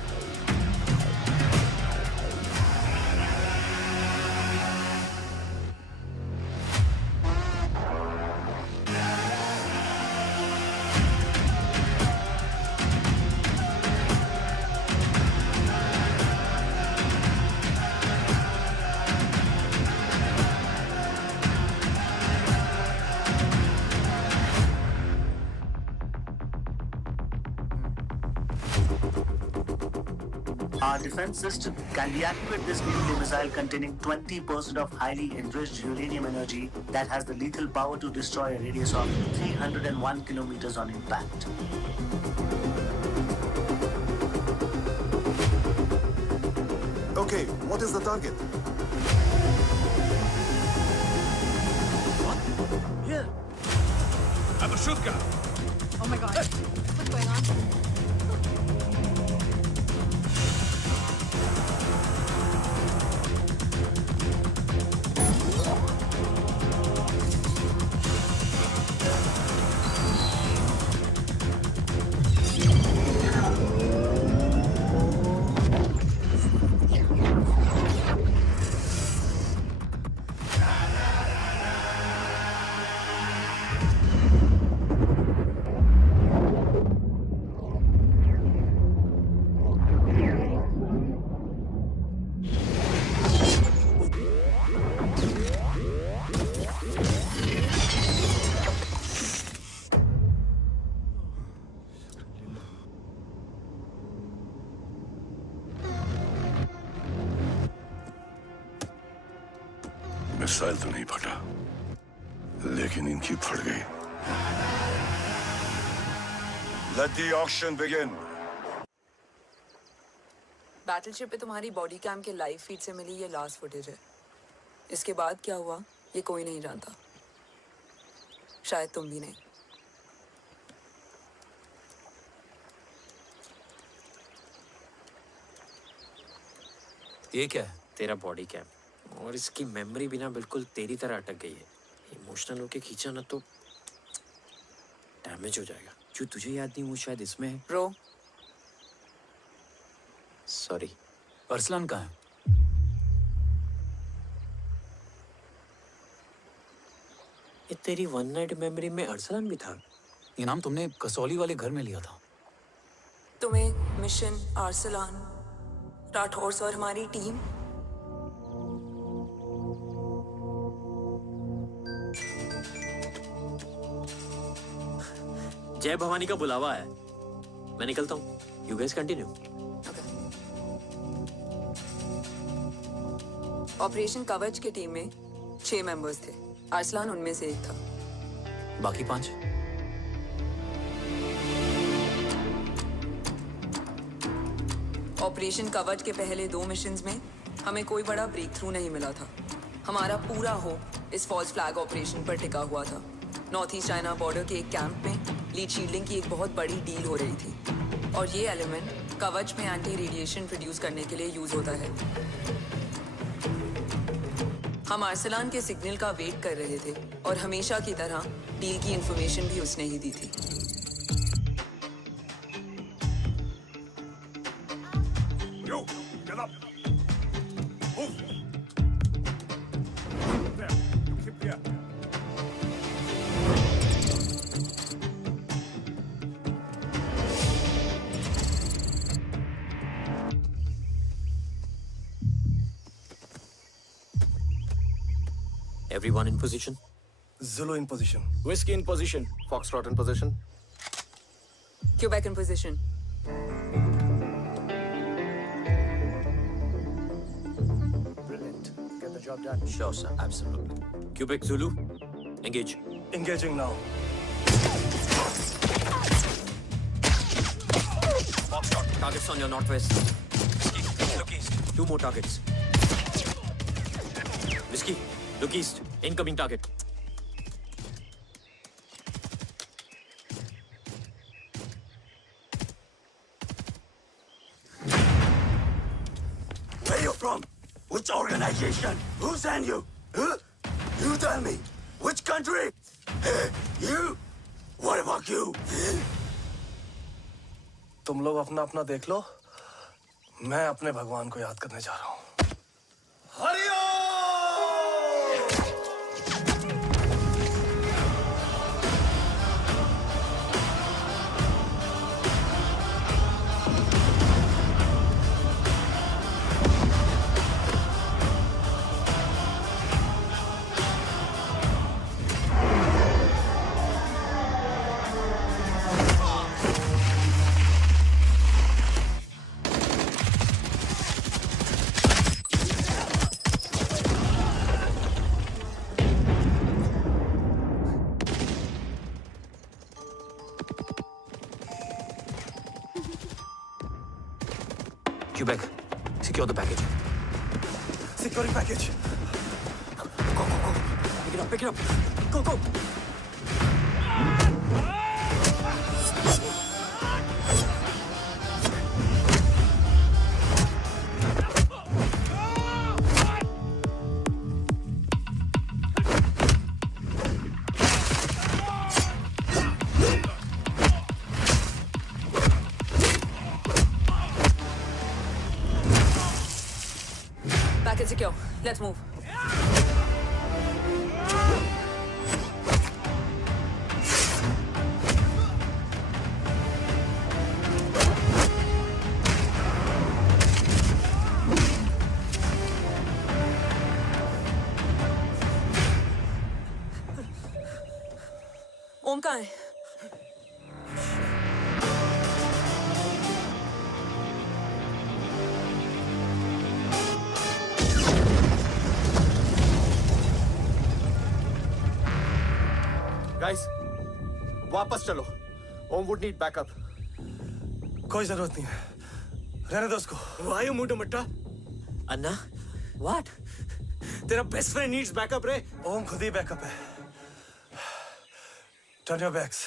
Our defense system can deactivate this nuclear missile containing 20% of highly enriched uranium energy that has the lethal power to destroy a radius of 301 kilometers on impact. Okay, what is the target? What? Here. I'm a shotgun. Oh my God. What's going on? Missile तो नहीं फटा, लेकिन इनकी फट गई। Let the auction begin. Battleship पे तुम्हारी बॉडी कैम के लाइव फीड से मिली ये लास्ट फुटेज है। इसके बाद क्या हुआ ये कोई नहीं जानता, शायद तुम भी नहीं। ये क्या है? तेरा बॉडी कैम, और इसकी मेमोरी भी ना बिल्कुल तेरी तरह अटक गई है। इमोशनल होके खींचा ना तो डैमेज हो जाएगा। जो तुझे याद नहीं वो शायद इसमें है। रो सॉरी। अरसलान कहाँ है? ये तेरी वन नाइट मेमोरी में अरसलान भी था? ये नाम तुमने कसौली वाले घर में लिया था। तुम्हें मिशन आर्सलान राठौर और हमारी टीम जय भवानी का बुलावा है, मैं निकलता हूँ। You guys continue. ऑपरेशन कवच की टीम में 6 मेंबर्स थे, अरसलान उनमें से एक था। बाकी 5? ऑपरेशन कवच के पहले 2 मिशंस में हमें कोई बड़ा ब्रेक थ्रू नहीं मिला था। हमारा पूरा होप इस फॉल्स फ्लैग ऑपरेशन पर टिका हुआ था। नॉर्थ ईस्ट चाइना बॉर्डर के एक कैंप में लीड शील्डिंग की एक बहुत बड़ी डील हो रही थी, और ये एलिमेंट कवच में एंटी रेडिएशन प्रोड्यूस करने के लिए यूज होता है। हम अरसलान के सिग्नल का वेट कर रहे थे, और हमेशा की तरह डील की इंफॉर्मेशन भी उसने ही दी थी। Everyone in position? Zulu in position. Whiskey in position. Foxtrot in position. Quebec in position. Brilliant. Get the job done. Sure, sir. Absolutely. Quebec Zulu, engage. Engaging now. Foxtrot, targets on your northwest. Whiskey, look east. 2 more targets. Whiskey, look east. Incoming target. Where you from? Which organization? Who sent you? Huh? You tell me. Which country? You? What about you? तुम लोग अपना अपना देख लो, मैं अपने भगवान को याद करने जा रहा हूँ। Hariom! Quebec, secure the package. Securing package. Go. Pick it up. Go. Package secure. Let's move. ओम कहाँ है? Guys, वापस चलो. ओम would need backup. कोई जरूरत नहीं है. रहने दो उसको. Why you moved Matta? Anna, what? तेरा best friend needs backup रे. ओम खुद ही backup है. Turn your backs.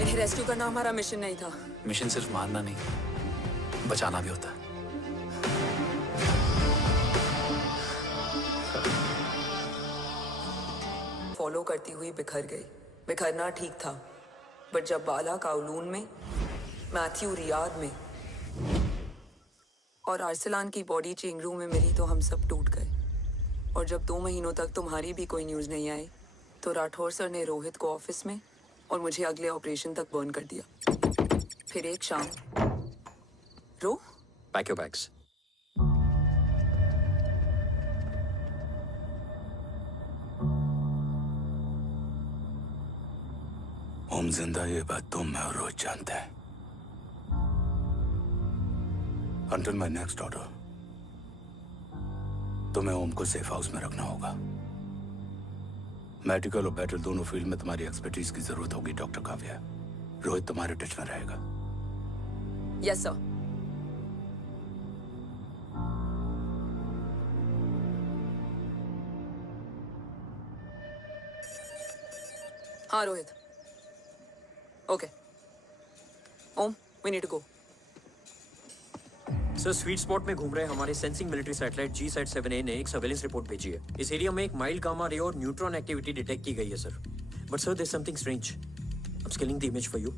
इन्हें रेस्क्यू करना हमारा मिशन नहीं था. मिशन सिर्फ मारना नहीं, बचाना भी होता है. फॉलो करती हुई बिखर गई. बिखरना ठीक था, बट जब बाला काउलून में, मैथ्यू रियाद में और आर्सलान की बॉडी चेंज रूम में मिली तो हम सब टूट गए. और जब 2 महीनों तक तुम्हारी भी कोई न्यूज़ नहीं आई तो राठौर सर ने रोहित को ऑफिस में और मुझे अगले ऑपरेशन तक बर्न कर दिया. फिर एक शाम पैक योर बैग्स. ओम जिंदा, ये बात तुम मैं और रोज जानते हैं. Until my next order, तुम्हें ओम को सेफ हाउस में रखना होगा. मेडिकल और बैटल दोनों फील्ड में तुम्हारी एक्सपर्टीज की जरूरत होगी डॉक्टर काव्या. रोहित तुम्हारे टच में रहेगा. Yes sir. हाँ Rohit. Okay. Om, we need to go. Sir, sweet spot में घूम रहे हमारे सेंसिंग मिलिट्री सैटेलाइट G-SAT-7A ने एक सर्वेलेंस रिपोर्ट भेजी है. इस एरिया में एक माइल्ड गामा रे और न्यूट्रॉन एक्टिविटी डिटेक्ट की गई है sir. But sir, there is something strange. I am scanning the image for you.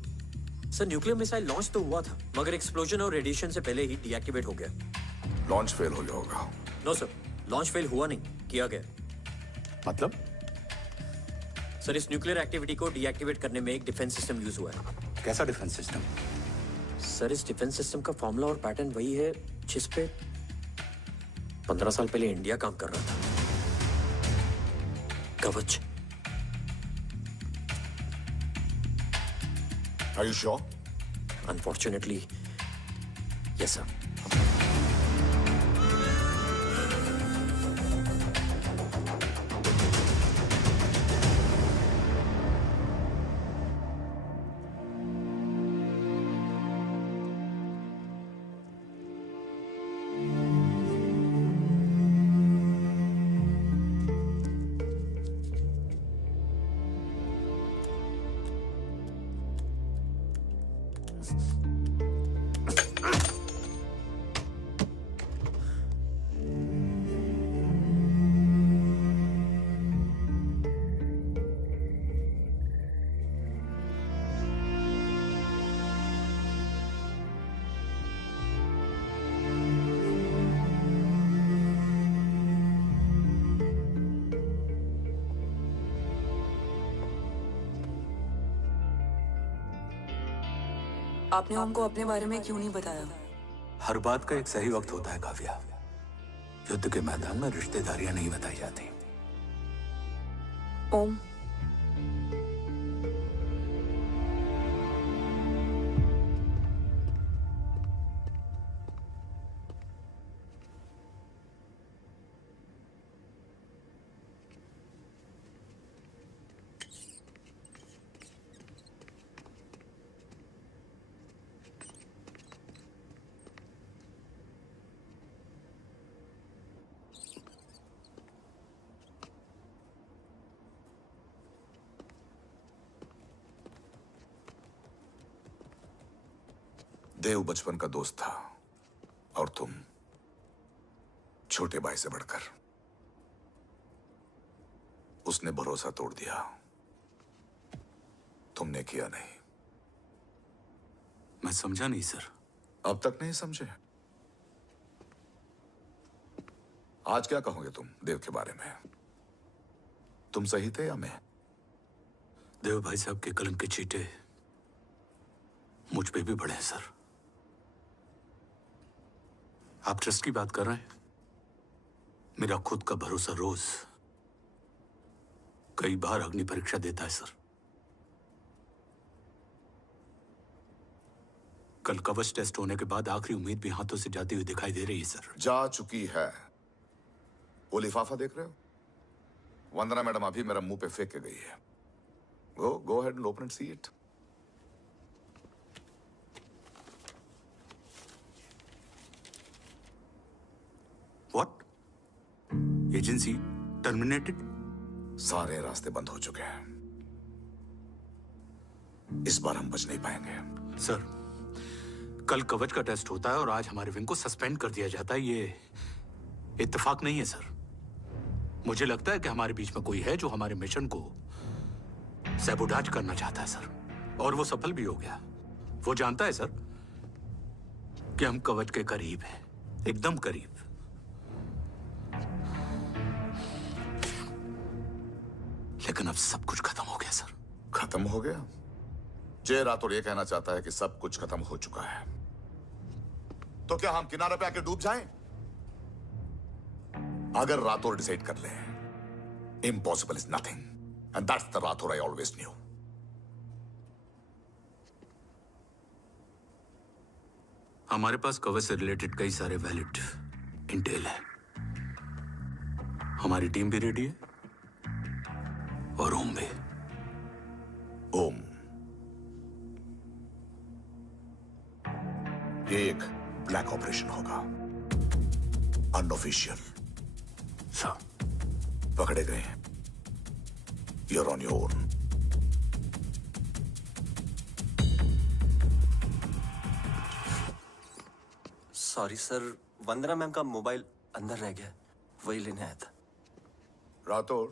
Sir, nuclear missile launch तो हुआ था, मगर एक्सप्लोजन और रेडिएशन से पहले ही डीएक्टिवेट हो गया. लॉन्च फेल हो गया होगा. नो सर, लॉन्च फेल हुआ नहीं, किया गया. मतलब? सर, इस न्यूक्लियर एक्टिविटी को डीएक्टिवेट करने में एक डिफेंस सिस्टम यूज हुआ है. कैसा डिफेंस सिस्टम? सर, इस डिफेंस सिस्टम का फॉर्मूला और पैटर्न वही है जिस पे 15 साल पहले इंडिया काम कर रहा था. कवच. Are you sure? Unfortunately, yes sir. आपने हमको अपने बारे में क्यों नहीं बताया? हर बात का एक सही वक्त होता है काव्या. युद्ध के मैदान में रिश्तेदारियां नहीं बताई जाती. ओम, देव बचपन का दोस्त था और तुम छोटे भाई से बढ़कर। उसने भरोसा तोड़ दिया, तुमने किया नहीं। मैं समझा नहीं सर। अब तक नहीं समझे? आज क्या कहोगे तुम देव के बारे में? तुम सही थे या मैं? देव भाई साहब के कलंक के चीटे मुझ पे भी पड़े हैं सर। आप ट्रस्ट की बात कर रहे हैं? मेरा खुद का भरोसा रोज कई बार अग्नि परीक्षा देता है सर। कल कवच टेस्ट होने के बाद आखिरी उम्मीद भी हाथों से जाती हुई दिखाई दे रही है सर। जा चुकी है। वो लिफाफा देख रहे हो? वंदना मैडम अभी मेरा मुंह पे फेंक के गई है। Go ahead and open and see it. What? Agency terminated? सारे रास्ते बंद हो चुके हैं। इस बार हम बच नहीं पाएंगे। सर, कल कवच का टेस्ट होता है और आज हमारे विंग को सस्पेंड कर दिया जाता है। ये इत्तेफाक नहीं है सर। मुझे लगता है कि हमारे बीच में कोई है जो हमारे मिशन को सैबोटाज करना चाहता है सर। और वो सफल भी हो गया। वो जानता है सर कि हम कवच के करीब हैं, एकदम करीब। लेकिन अब सब कुछ खत्म हो गया सर। खत्म हो गया? जय राठौर ये कहना चाहता है कि सब कुछ खत्म हो चुका है। तो क्या हम किनारे पे आके डूब जाएं? अगर राठौर डिसाइड कर ले, impossible is nothing, and that's the Rathore I always new. हमारे पास कवच से रिलेटेड कई सारे वैलिड इंटेल है। हमारी टीम भी रेडी है और ओम भी। ओम, ये एक ब्लैक ऑपरेशन होगा, अनऑफिशियल। सर, पकड़े गए, you're on your own. Sorry sir, Vandana ma'am का मोबाइल अंदर रह गया, वही लेने आया था। राठौर,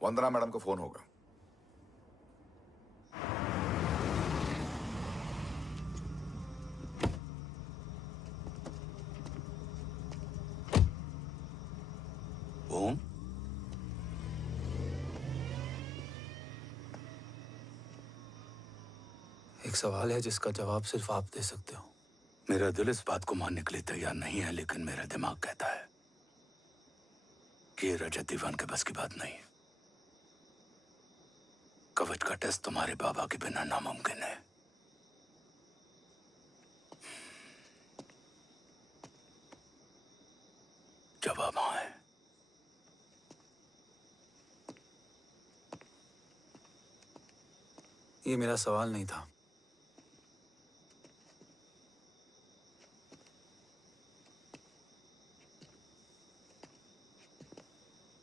वंदना मैडम का फोन होगा। ओम, एक सवाल है जिसका जवाब सिर्फ आप दे सकते हो। मेरा दिल इस बात को मानने के लिए तैयार नहीं है, लेकिन मेरा दिमाग कहता है कि ये रजत दीवान के बस की बात नहीं। कवच का टेस्ट तुम्हारे बाबा के बिना नामुमकिन है। जवाब हाँ है। ये मेरा सवाल नहीं था।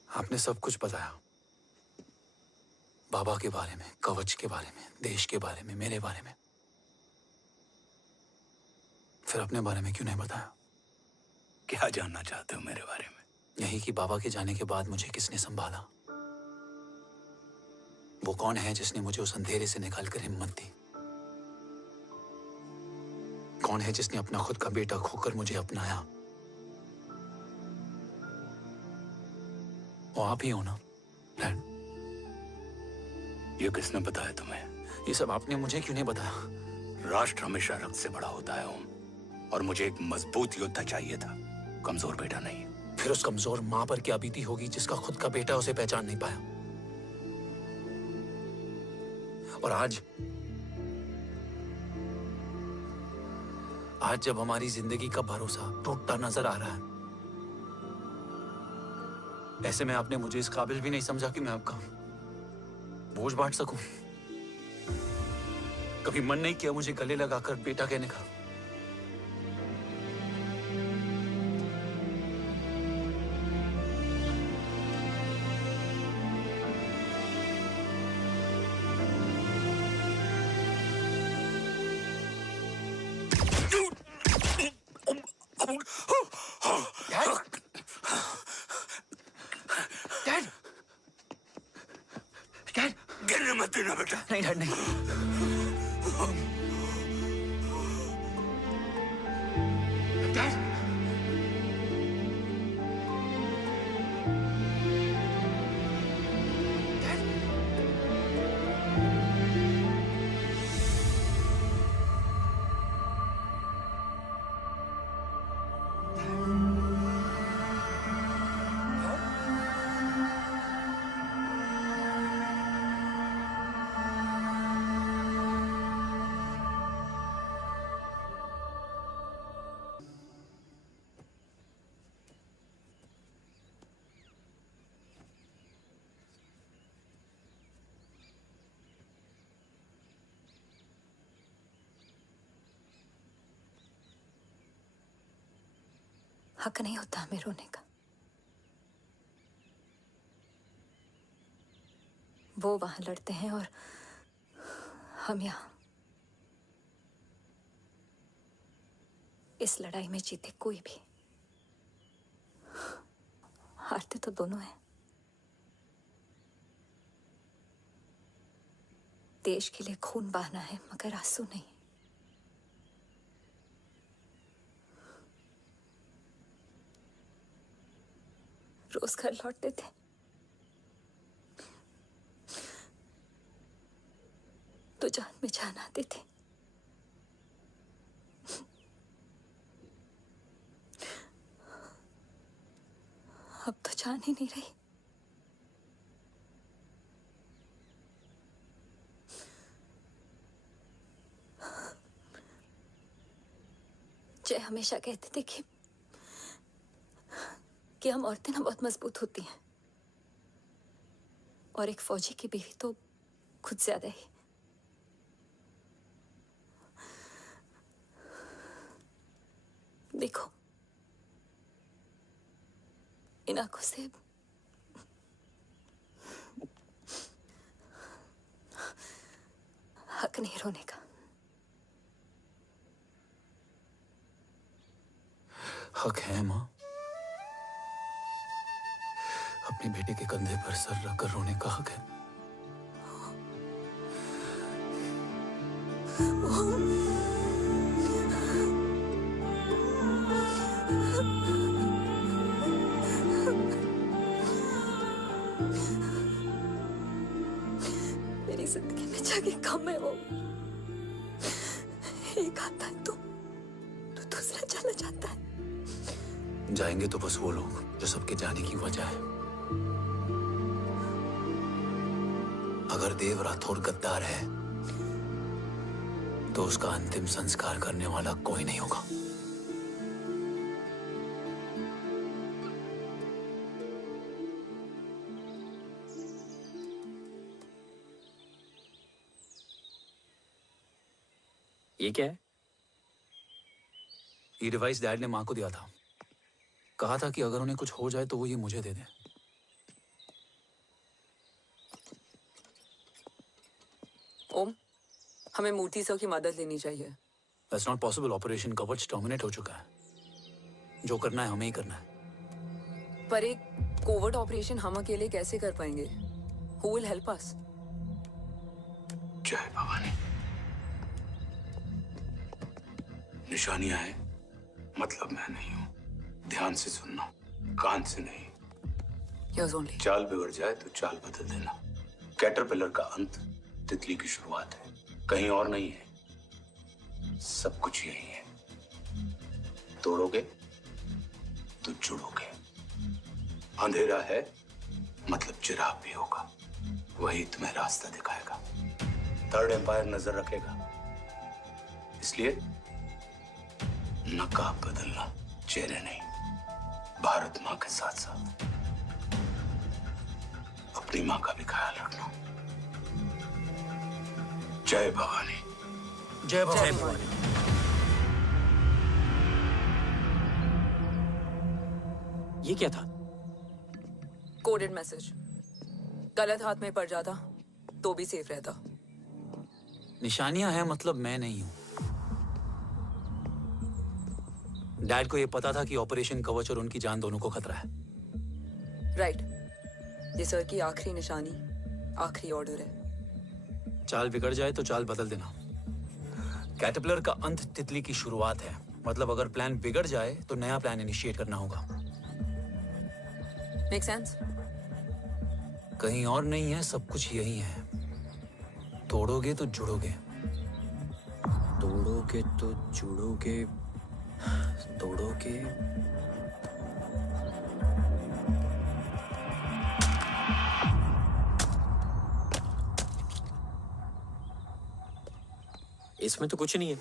आपने सब कुछ बताया, बाबा के बारे में, कवच के बारे में, देश के बारे में, मेरे बारे में। फिर अपने बारे में क्यों नहीं बताया? क्या जानना चाहते हो मेरे बारे में? यही कि बाबा के जाने के बाद मुझे किसने संभाला? वो कौन है जिसने मुझे उस अंधेरे से निकालकर हिम्मत दी? कौन है जिसने अपना खुद का बेटा खोकर मुझे अपनाया? वो आप ही हो ना, डैड? ये किसने बताया तुम्हें? ये सब आपने मुझे क्यों नहीं बताया? राष्ट्र हमेशा रक्त से बड़ा होता है ओम, और मुझे एक मजबूत योद्धा चाहिए था, कमजोर बेटा नहीं। फिर उस कमजोर मां पर क्या बीती होगी जिसका खुद का बेटा उसे पहचान नहीं पाया? और आज जब हमारी जिंदगी का भरोसा टूटता नजर आ रहा है, ऐसे में आपने मुझे इस काबिल भी नहीं समझा कि मैं आपका बोझ बांट सकूं। कभी मन नहीं किया मुझे गले लगाकर बेटा कहने का? डैड डैड गिरने मत देना बेटा। नहीं डैड नहीं। डैड हक नहीं होता हमें रोने का। वो वहां लड़ते हैं और हम यहाँ। इस लड़ाई में जीते कोई भी, हारते तो दोनों हैं। देश के लिए खून बहाना है मगर आंसू नहीं। रोज घर लौटते थे, तो जान में जान आते थे। अब तो जान ही नहीं रही। जय हमेशा कहते थे कि हम औरतें ना बहुत मजबूत होती हैं, और एक फौजी की बीवी तो खुद ज्यादा ही। देखो, इन आंखों से हक नहीं रोने का। हक है माँ, अपने बेटे के कंधे पर सर रखकर रोने का हक है। मेरी जिंदगी में जगह कम है। वो एक आता है तो दूसरा चला जाता है। जाएंगे तो बस वो लोग जो सबके जाने की वजह है। अगर देव राठौर गद्दार है तो उसका अंतिम संस्कार करने वाला कोई नहीं होगा। ये क्या है? ये डिवाइस डैड ने माँ को दिया था। कहा था कि अगर उन्हें कुछ हो जाए तो वो ये मुझे दे दें। ओम, हमें मूर्ति सर की मदद लेनी चाहिए। That's not possible. ऑपरेशन कवच टर्मिनेट हो चुका है। जो करना है हमें ही करना है। पर एक कोवर्ट ऑपरेशन हम अकेले कैसे कर पाएंगे? Who will help us? जय भवानी। निशानियां हैं, मतलब मैं नहीं हूं। ध्यान से सुनना, कान से नहीं। Here's only. चाल बिगड़ जाए तो चाल बदल देना। कैटरपिलर का अंत तितली की शुरुआत है, कहीं और नहीं है। सब कुछ यही है। तोड़ोगे तो जुड़ोगे। अंधेरा है मतलब चिराग भी होगा, वही तुम्हें रास्ता दिखाएगा। थर्ड एम्पायर नजर रखेगा, इसलिए नकाब बदलना, चेहरे नहीं। भारत माँ के साथ साथ अपनी माँ का भी ख्याल रखना। जय भवानी। जय भवानी। ये क्या था? Coded message. गलत हाथ में पड़ जाता तो भी सेफ रहता। निशानियां हैं मतलब मैं नहीं हूं। डैड को ये पता था कि ऑपरेशन कवच और उनकी जान दोनों को खतरा है। राइट। ये सर की आखिरी निशानी, आखिरी ऑर्डर है। चाल बिगड़ जाए तो चाल बदल देना। कैटरपिलर का अंत तितली की शुरुआत है। मतलब अगर प्लान बिगड़ जाए तो नया प्लान इनिशिएट करना होगा। Make sense? कहीं और नहीं है, सब कुछ यही है। तोड़ोगे तो जुड़ोगे, तोड़ोगे तो जुड़ोगे, तोड़ोगे। इसमें तो कुछ नहीं है।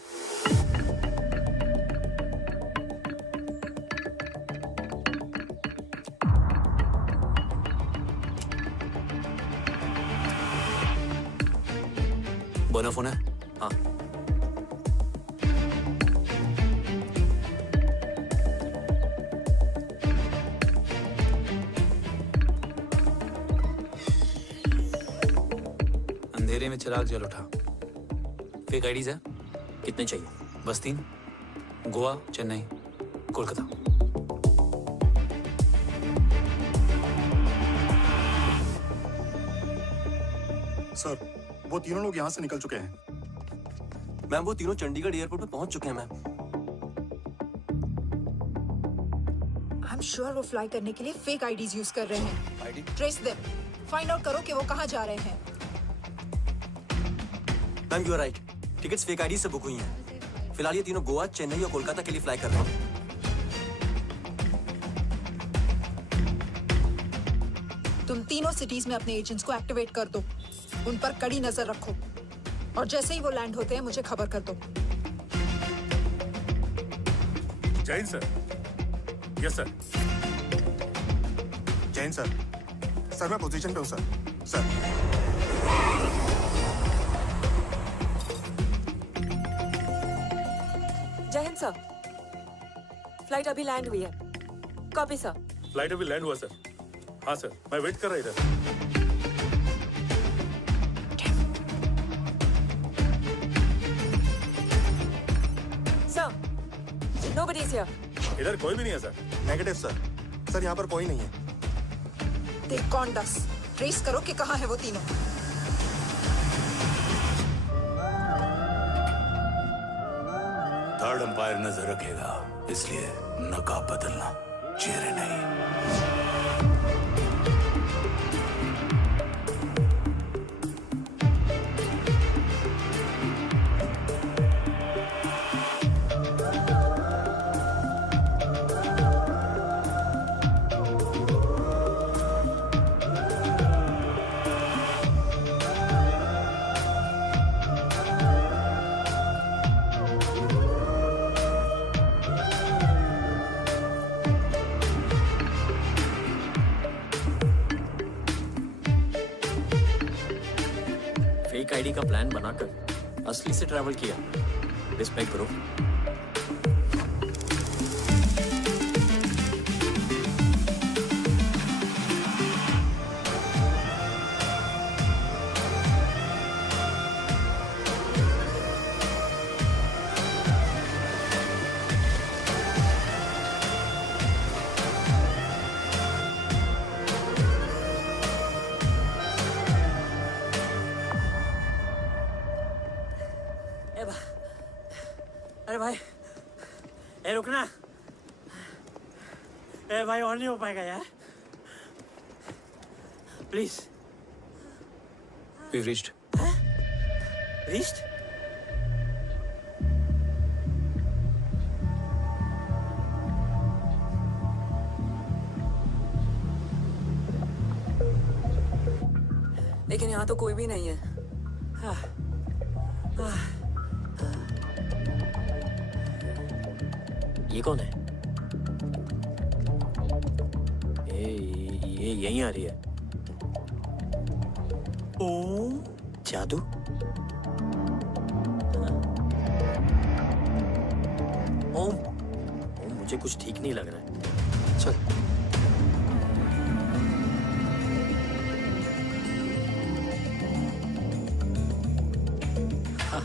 बोना फोन है? हाँ। अंधेरे में चिराग जल उठा। फेक आईडीज है? कितने चाहिए? बस 3। गोवा, चेन्नई, कोलकाता। सर, वो तीनों लोग यहाँ से निकल चुके हैं। मैम, वो तीनों चंडीगढ़ एयरपोर्ट पे पहुंच चुके हैं मैम। आई एम श्योर वो फ्लाई करने के लिए फेक आईडीज यूज कर रहे हैं। ट्रेस देम, फाइंड आउट करो कि वो कहाँ जा रहे हैं। Ma'am, you are right. Tickets fake ID से बुक हुई हैं। फिलहाल ये तीनों गोवा, चेन्नई और कोलकाता के लिए फ्लाई कर रहे हैं। तुम तीनों सिटीज में अपने एजेंट्स को एक्टिवेट कर दो। उन पर कड़ी नजर रखो और जैसे ही वो लैंड होते हैं मुझे खबर कर दो। Jain sir. Yes sir. Jain sir. Sir, मैं पोजीशन पे हूँ सर। सर। जय हिंद सर। फ्लाइट अभी लैंड हुई है। Copy sir. फ्लाइट अभी लैंड हुआ सर। हाँ सर, मैं वेट कर रहा इधर। Nobody is here. इधर कोई भी नहीं है सर। Negative sir. सर, यहाँ पर कोई नहीं है। देख कौन दस। ट्रेस करो कि कहाँ है वो तीनों। थर्ड अंपायर नजर रखेगा, इसलिए नकाब बदलना, चेहरे नहीं। फेक आईडी का प्लान बनाकर असली से ट्रैवल किया। Respect bro. अरे भाई, ए रुकना। ए भाई, और नहीं हो पाएगा यार, प्लीज। We've reached. Reached? लेकिन यहाँ तो कोई भी नहीं है। ये कौन है? ये यहीं आ रही है। ओम जादू। ओम मुझे कुछ ठीक नहीं लग रहा है। चल। हाँ,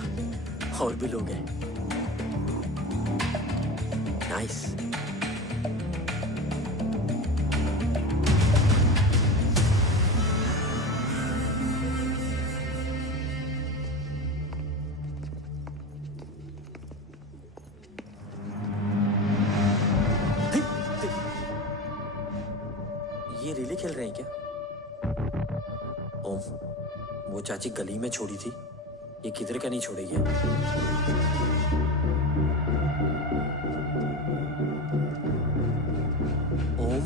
और भी लोग हैं। नाइस। ये रिले खेल रहे हैं क्या? ओम, वो चाची गली में छोड़ी थी, ये किधर का नहीं छोड़ेगी। ओम,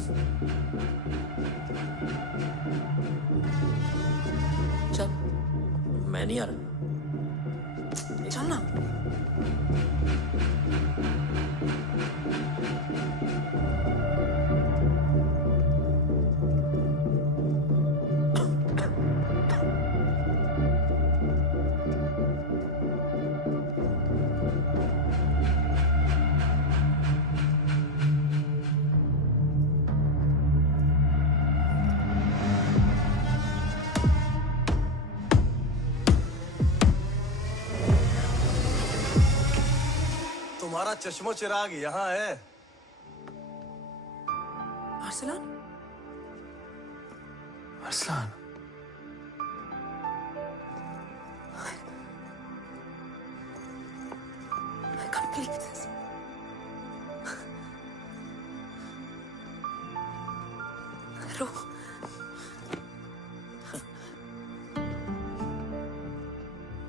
चल। मैं नहीं आ रहा। चल ना। तुम्हारा चश्मो चिराग यहाँ है। Arsalan? Arsalan, I can't believe this. रो।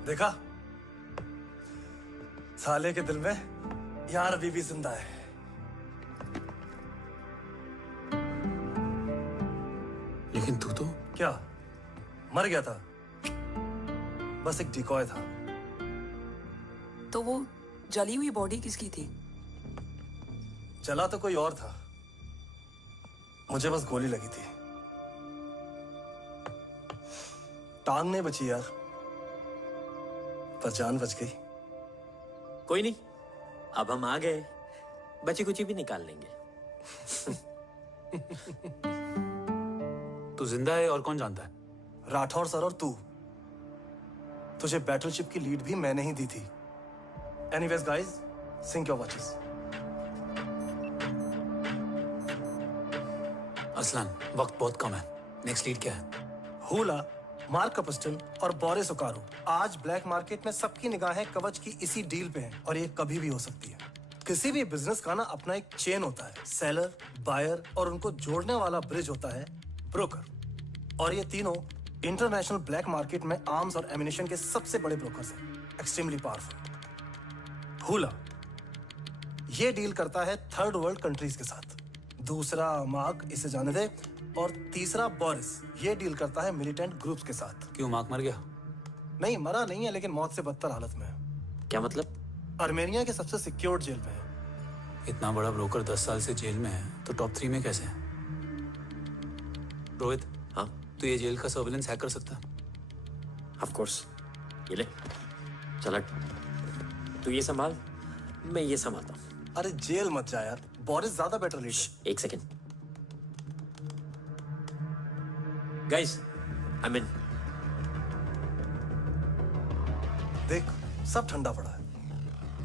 देखा, साले के दिल में यार अभी भी जिंदा है। लेकिन तू तो क्या मर गया था? बस एक डिकॉय था। तो वो जली हुई बॉडी किसकी थी? जला तो कोई और था, मुझे बस गोली लगी थी। टांग नहीं बची यार, पर जान बच गई। कोई नहीं, अब हम आ गए, बची कुची भी निकाल लेंगे। तू जिंदा है और कौन जानता है? राठौर सर और तू। तुझे बैटलशिप की लीड भी मैंने ही दी थी। Anyways guys, sync your watches. Arsalan, वक्त बहुत कम है। नेक्स्ट लीड क्या है? हुला, मार्क कपस्टन और बोरिस ओकारो आज ब्लैक मार्केट में सबकी निगाहें कवच की इसी डील पे हैं और ये कभी भी हो सकती है। किसी भी बिजनेस का ना अपना एक चेन होता है, सेलर, बायर और उनको जोड़ने वाला ब्रिज होता है ब्रोकर। और ये तीनों इंटरनेशनल ब्लैक मार्केट में आर्म्स और एमिनेशन के सबसे बड़े ब्रोकर्स हैं, एक्सट्रीमली पावरफुल। हुला ये डील करता है थर्ड वर्ल्ड कंट्रीज के साथ, दूसरा मार्क, इसे जाने दे, और तीसरा बोरिस ये डील करता है मिलिटेंट ग्रुप्स के साथ। क्यों, मार्क मर गया? नहीं, मरा नहीं है, लेकिन मौत से बदतर हालत में है। क्या मतलब? आर्मेनिया के सबसे सिक्योर्ड जेल में है। इतना बड़ा ब्रोकर 10 साल से जेल में है, तो टॉप 3 में कैसे है? रोहित, हाँ, तो ये जेल का सर्विलेंस हैक कर सकता है? Of course. ये ले, चल तू ये संभाल, मैं ये संभालता हूँ। अरे जेल मत जा यार, बोरिस ज्यादा बेटर लीडर। एक सेकेंड गाइस, आई मीन देख, सब ठंडा पड़ा है।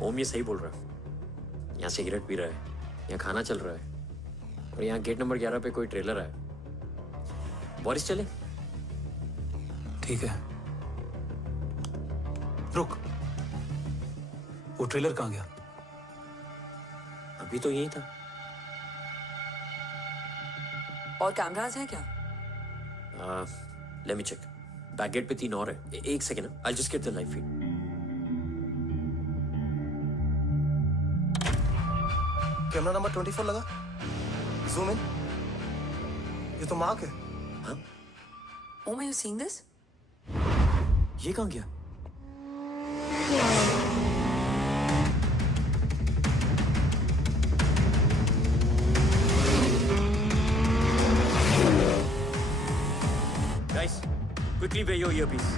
ओम ये सही बोल रहा है। यहाँ सिगरेट पी रहा है, यहाँ खाना चल रहा है, और यहाँ गेट नंबर 11 पे कोई ट्रेलर है। बोरिस चले? ठीक है, रुक, वो ट्रेलर कहाँ गया? अभी तो यही था। और कैमरास हैं क्या? Let me check. Back gate पे 3 और है। एक second, I just get the live feed. Camera number 24 लगा, जूम इन। ये तो मार्क है। हाँ? Oh, are you seeing this? ये कहाँ गया? Guys, quickly wear your earpiece.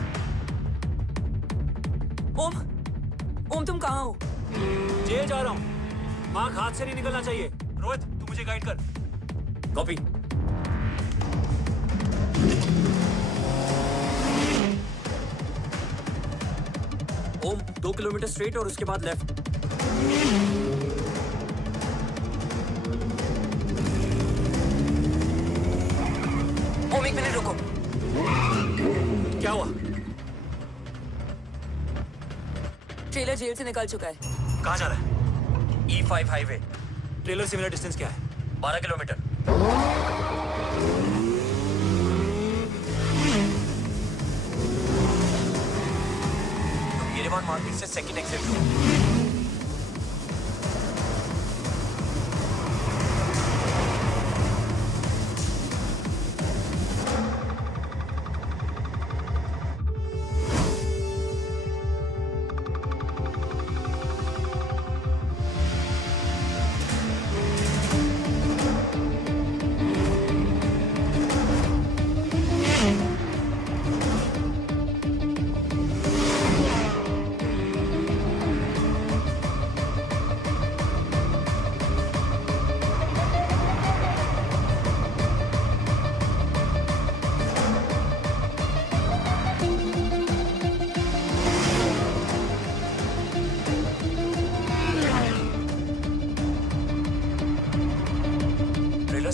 ओम तुम कहाँ हो? जेल जा रहा हूँ। मार्क हाथ से नहीं निकलना चाहिए। रोहित, तू मुझे गाइड कर। कॉपी। ओम 2 किलोमीटर स्ट्रेट और उसके बाद लेफ्ट। तुम एक मिनट रुको। क्या हुआ? ट्रेलर जेल से निकल चुका है। कहाँ जा रहा है? E5 highway. ट्रेलर से मेरा डिस्टेंस क्या है? 12 किलोमीटर। तुम येरेवान मार्केट से सेकंड एग्जिट लो।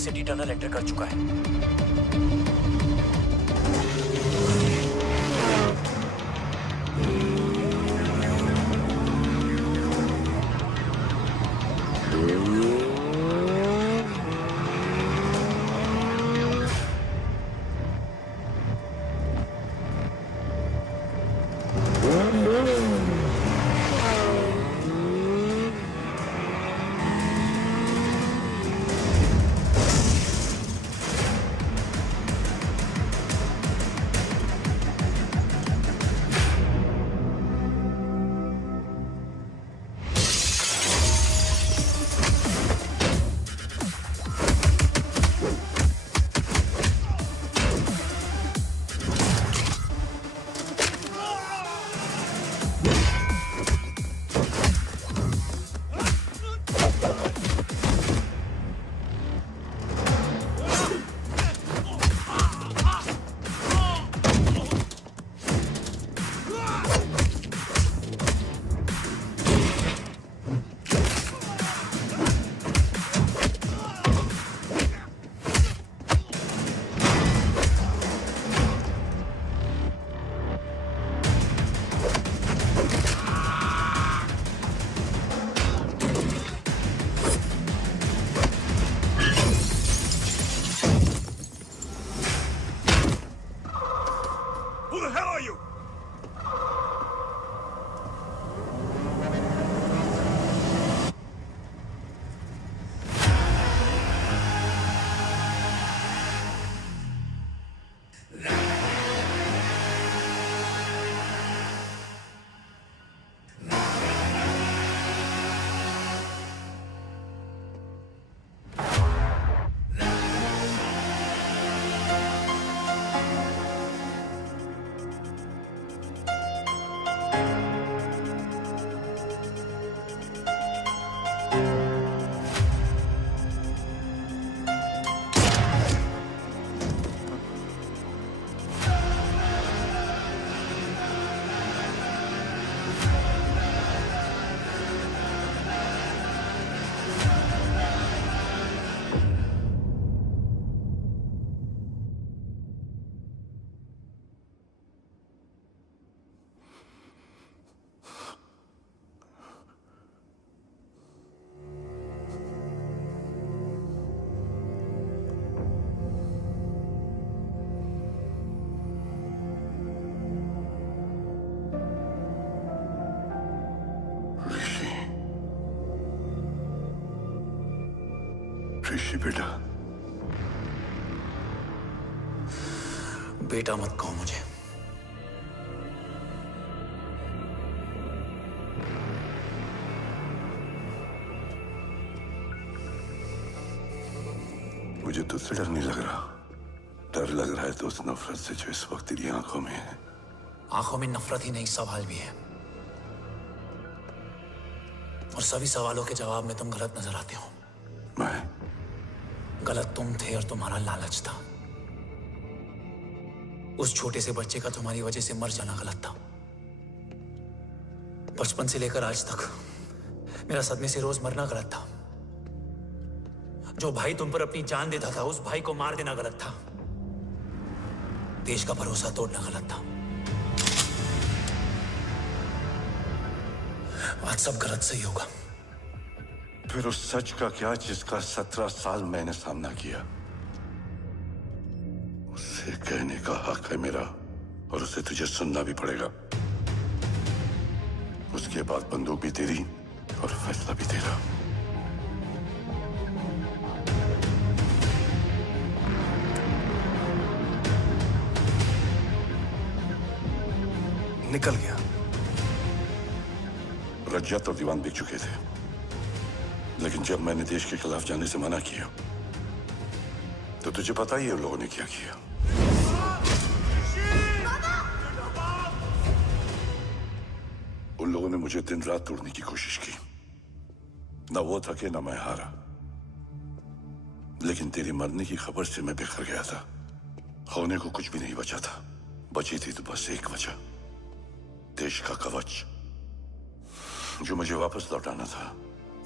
सिटी टनल एंटर कर चुका है। ऋषि बेटा, बेटा मत कहो मुझे। मुझे तुझसे डर नहीं लग रहा। डर लग रहा है तो उस नफरत से जो इस वक्त तेरी आंखों में है। आंखों में नफरत ही नहीं, सवाल भी है, और सभी सवालों के जवाब में तुम गलत नजर आते हो। मैं गलत तुम थे और तुम्हारा लालच था। उस छोटे से बच्चे का तुम्हारी वजह से मर जाना गलत था। बचपन से लेकर आज तक मेरा सदमे से रोज मरना गलत था। जो भाई तुम पर अपनी जान देता था उस भाई को मार देना गलत था। देश का भरोसा तोड़ना गलत था। आज सब गलत सही होगा। फिर उस सच का क्या जिसका 17 साल मैंने सामना किया? उसे कहने का हक है मेरा, और उसे तुझे सुनना भी पड़ेगा। उसके बाद बंदूक भी तेरी और फैसला भी तेरा। निकल गया। रज्जत और दीवान बिक चुके थे, लेकिन जब मैंने देश के खिलाफ जाने से मना किया तो तुझे पता ही है उन लोगों ने क्या किया। उन लोगों ने मुझे दिन रात तोड़ने की कोशिश की। ना वो थके ना मैं हारा, लेकिन तेरी मरने की खबर से मैं बिखर गया था। होने को कुछ भी नहीं बचा था। बची थी तो बस एक वजह, देश का कवच जो मुझे वापस लौटाना था।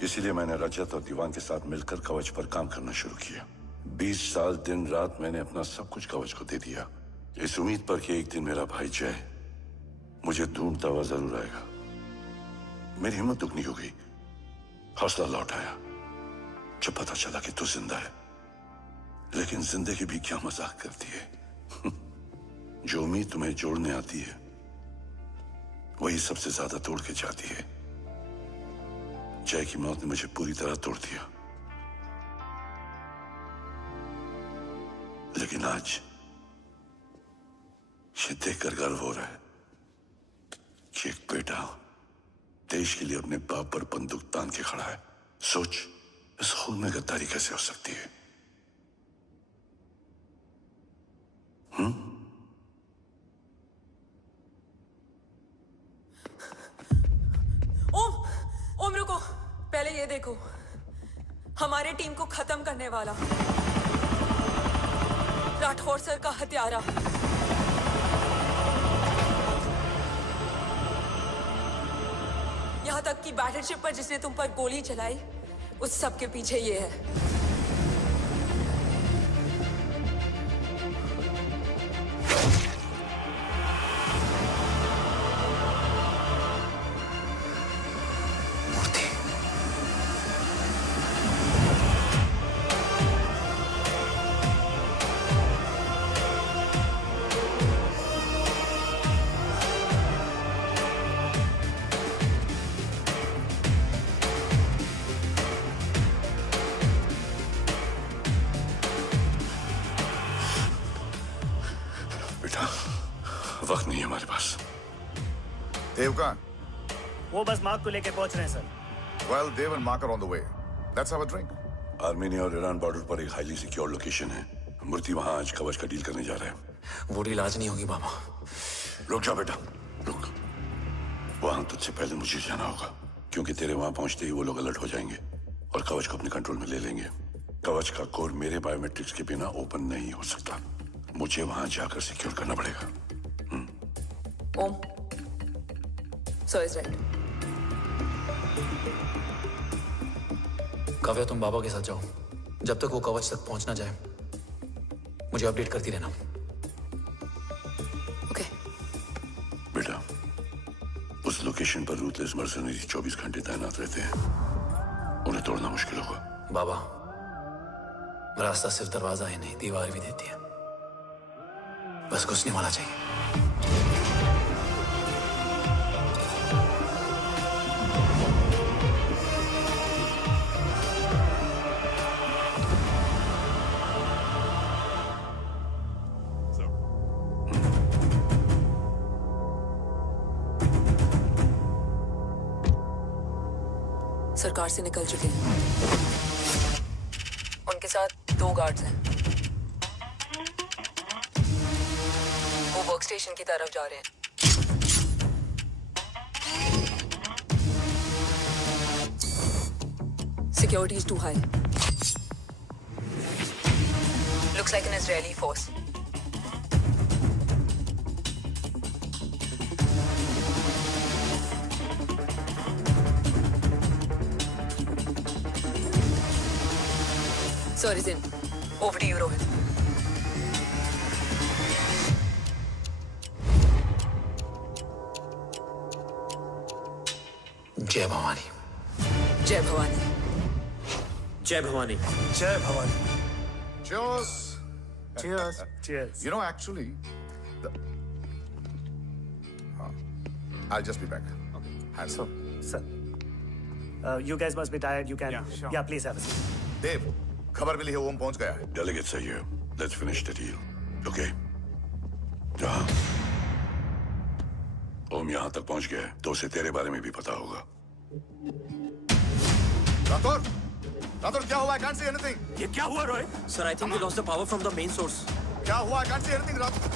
इसीलिए मैंने रजत और दीवान के साथ मिलकर कवच पर काम करना शुरू किया। 20 साल दिन रात मैंने अपना सब कुछ कवच को दे दिया, इस उम्मीद पर कि एक दिन मेरा भाई जय मुझे ढूंढता हुआ जरूर आएगा। मेरी हिम्मत दुगनी हो गई, हौसला लौट आया जब पता चला कि तू जिंदा है। लेकिन जिंदगी भी क्या मजाक करती है। जो उम्मीद तुम्हें जोड़ने आती है वही सबसे ज्यादा तोड़ के जाती है। जय की मौत ने मुझे पूरी तरह तोड़ दिया, लेकिन आज ये देखकर गर्व हो रहा है कि एक बेटा देश के लिए अपने बाप पर बंदूक तान के खड़ा है। सोच, इस खून में गद्दारी कैसे हो सकती है? ओम रुको, पहले ये देखो, हमारे टीम को खत्म करने वाला राठौर सर का हत्यारा। यहां तक कि बैटलशिप पर जिसने तुम पर गोली चलाई, उस सब के पीछे ये है। वक्त नहीं है हमारे पास। देव कहाँ? वो बस मार्क को लेके पहुंच रहे हैं sir. Well, Dev and Mark are on the way. Let's have a drink. Armenia और ईरान बॉर्डर पर एक हाईली सिक्योर लोकेशन है। मूर्ति वहां आज कवच का डील करने जा रहा है। वो डील आज नहीं होगी बाबा। रुक जा बेटा, रुक। वहां तुझसे पहले मुझे जाना होगा, क्योंकि तेरे वहां पहुंचते ही वो लोग अलर्ट हो जाएंगे और कवच को अपने कंट्रोल में ले लेंगे। कवच का कोड मेरे बायोमेट्रिक्स के बिना ओपन नहीं हो सकता। मुझे वहां जाकर सिक्योर करना पड़ेगा। ओम, सो इज राइट। काव्या, तुम बाबा के साथ जाओ। जब तक वो कवच तक पहुंच ना जाए मुझे अपडेट करती रहना। ओके। बेटा, उस लोकेशन पर रूथलेस मर्सनरी 24 घंटे तैनात रहते हैं। उन्हें तोड़ना मुश्किल होगा। बाबा, रास्ता सिर्फ दरवाजा ही नहीं, दीवार भी देती है। बस घुसने वाला चाहिए। सरकार से निकल चुके हैं। उनके साथ 2 गार्ड्स हैं। वो वर्क स्टेशन की तरफ जा रहे हैं। Security is too high. Looks like an Israeli force. Sir is in. Over to you, Rohit. जय भवानी। जय भवानी। जय भवानी। जय Bhavani. Cheers. Cheers. Cheers. You know, actually, I'll just be back. Hands up. Sir, you guys must be tired. You can. Yeah, please have a seat. देव, खबर मिली है ओम पहुंच गया है। Delegate सही है। Let's finish the deal. Okay. जहाँ ओम यहाँ तक पहुंच गया है, तो उसे तेरे बारे में भी पता होगा। राठौर, क्या हुआ? I can't see anything. ये क्या हुआ Rohit? Sir, I think we lost the power from the main source. क्या हुआ? I can't see anything, Rathore.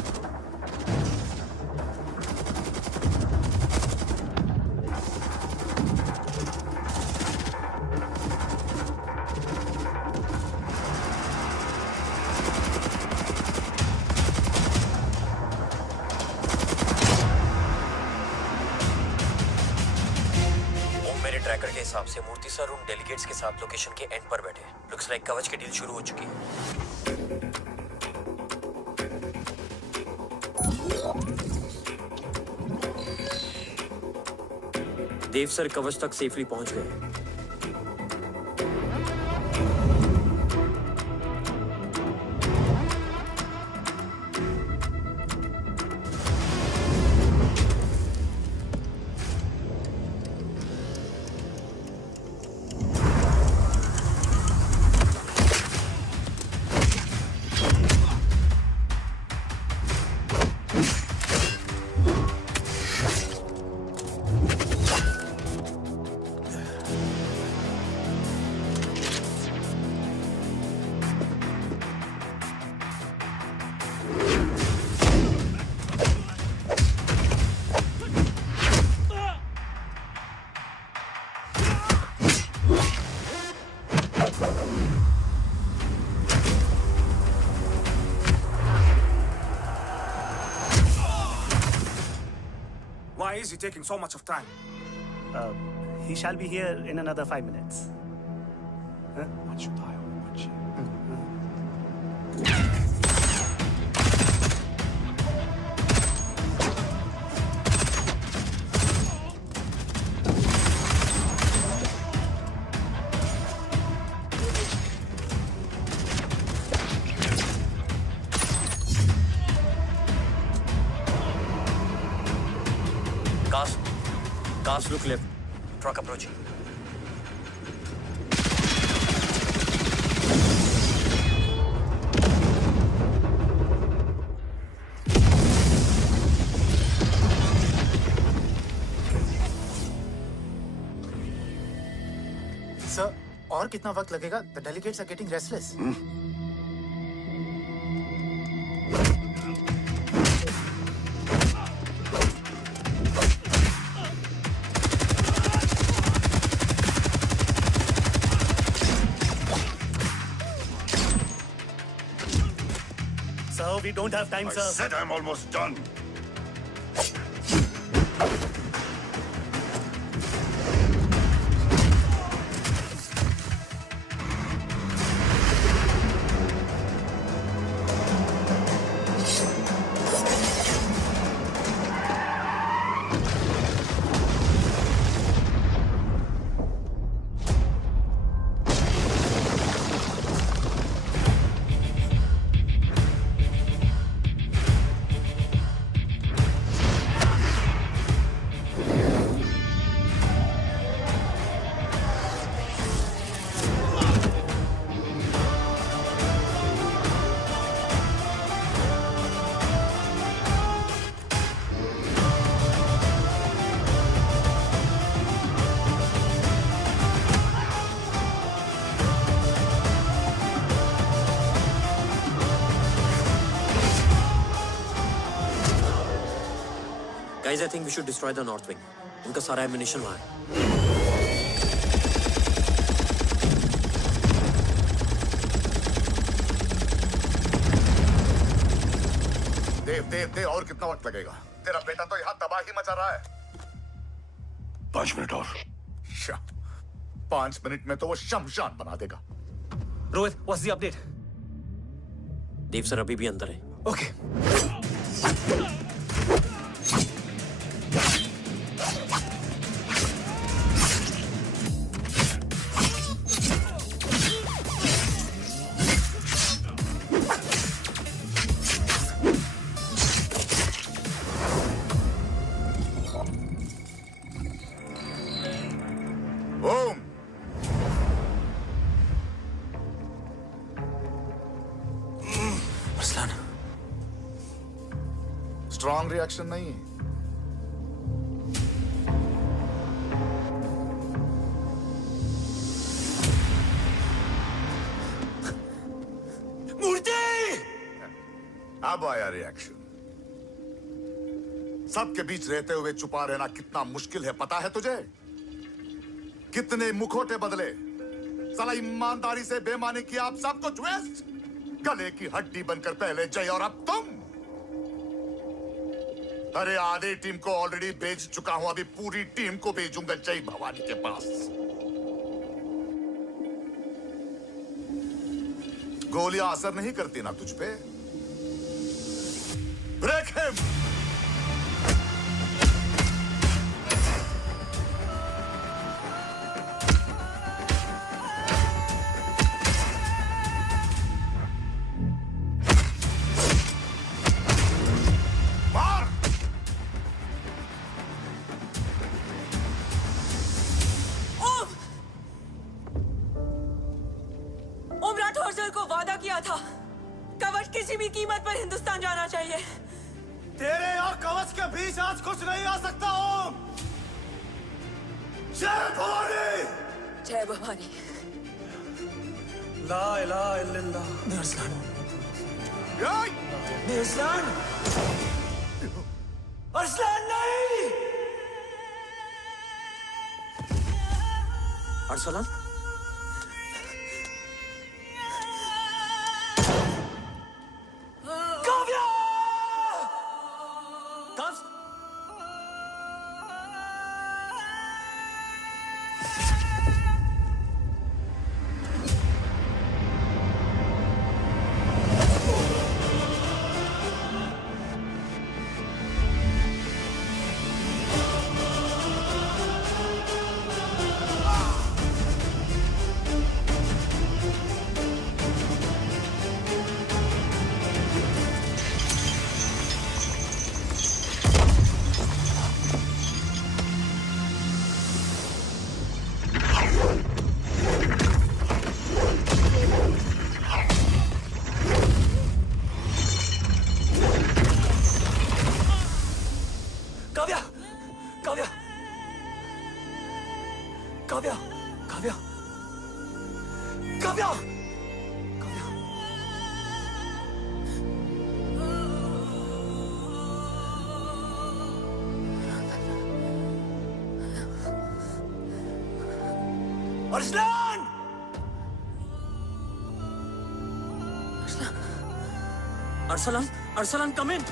Tracker के हिसाब से मूर्ति सर उन डेलीगेट्स के साथ लोकेशन के एंड पर बैठे। लुक्स लाइक कवच की डील शुरू हो चुकी है। देव सर कवच तक सेफली पहुंच गए। Why is he taking so much of time? He shall be here in another 5 minutes. Huh? What should I watch? Cars look left. Truck approaching. Sir, और कितना वक्त लगेगा? The delegates are getting restless. We don't have time, sir. I said I'm almost done. Guys, I think we should destroy the north wing. उनका सारा ammunition वहाँ है। देव, और कितना वक्त लगेगा? तेरा बेटा तो यहाँ तबाही मचा रहा है। 5 मिनट और। 5 मिनट में तो वो शमशान बना देगा। Rohit, what's the update? Dev sir अभी भी अंदर है। Okay. स्ट्रांग रिएक्शन नहीं। मूर्ति! अब आया रिएक्शन। सबके बीच रहते हुए छुपा रहना कितना मुश्किल है पता है तुझे? कितने मुखौटे बदले, साला ईमानदारी से बेमानी किया, आप सब कुछ वेस्ट। गले की हड्डी बनकर पहले जय और अब तुम। अरे आधी टीम को ऑलरेडी भेज चुका हूं, अभी पूरी टीम को भेजूंगा जय भवानी के पास। गोलियां असर नहीं करती ना तुझ पे? Break him! को वादा किया था, कवच किसी भी कीमत पर हिंदुस्तान जाना चाहिए। तेरे और कवच के बीच आज कुछ नहीं आ सकता ओम। जय भवानी! जय भवानी! ला इलाहा इल्लल्लाह। अरसलान! अरसलान! अरसलान नहीं! Arsalan? Arsalan! Arsalan, Arsalan, come in.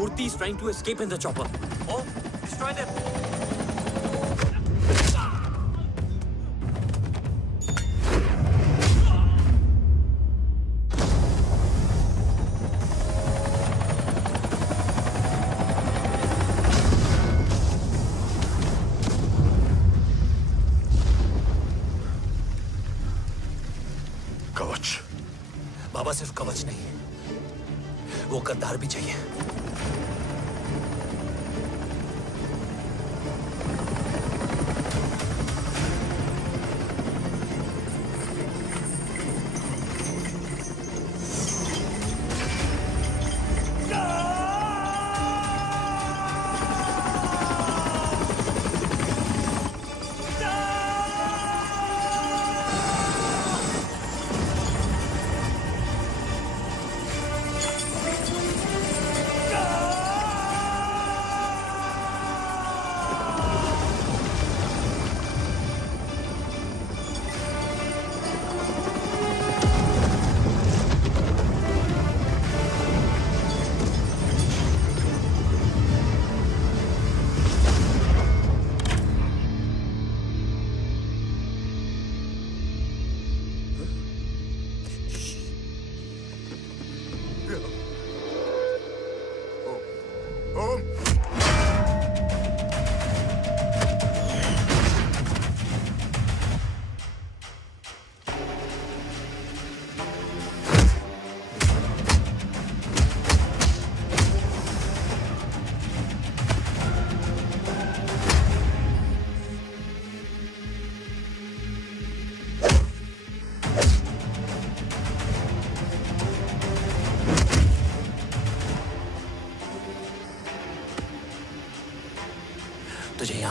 Murthy is trying to escape in the chopper. Oh, destroy them! कवच। बाबा सिर्फ कवच नहीं, वो गद्दार भी चाहिए।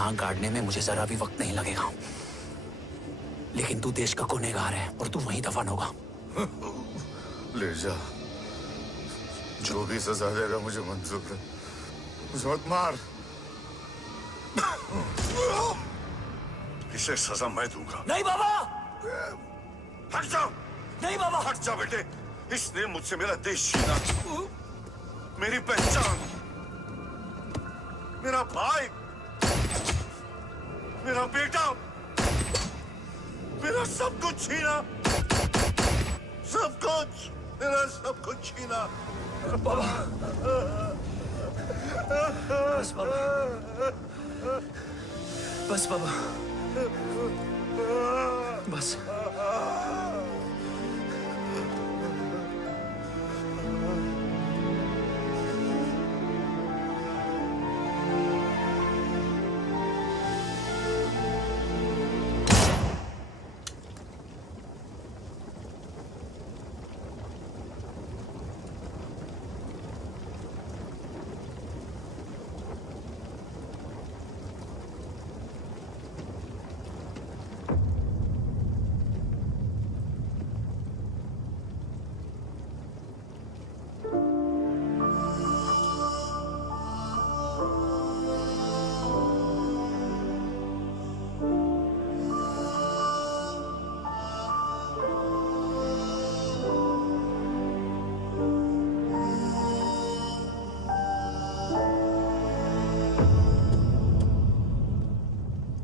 नाक गाड़ने में मुझे जरा भी वक्त नहीं लगेगा। लेकिन तू देश का गुनहगार है और तू वहीं दफन होगा। ले जा, जो भी सजा देगा मुझे मंजूर है। मुझे मत मार। इसे सजा मैं दूंगा। नहीं बाबा, हट जाओ। नहीं बाबा, हट जा बेटे। इसने मुझसे मेरा देश छीना, मेरी पहचान, मेरा भाई, मेरा बेटा, मेरा सब कुछ छीना, सब कुछ, मेरा सब कुछ छीना। बाबा, बस बाबा, बस बाबा, बस।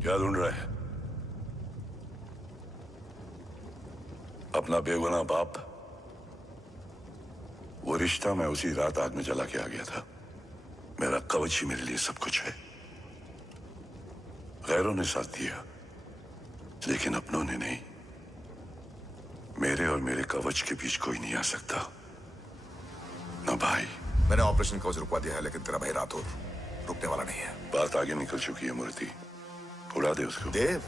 क्या ढूंढ रहा है? अपना बेगुनाह बाप। वो रिश्ता मैं उसी रात आग में जला के आ गया था। मेरा कवच ही मेरे लिए सब कुछ है। गैरों ने साथ दिया, लेकिन अपनों ने नहीं। मेरे और मेरे कवच के बीच कोई नहीं आ सकता। ना भाई। मैंने ऑपरेशन कवच रुकवा दिया है, लेकिन तेरा भाई राठौर रुकने वाला नहीं है। बात आगे निकल चुकी है मूर्ति। उड़ा दे उसको। देव,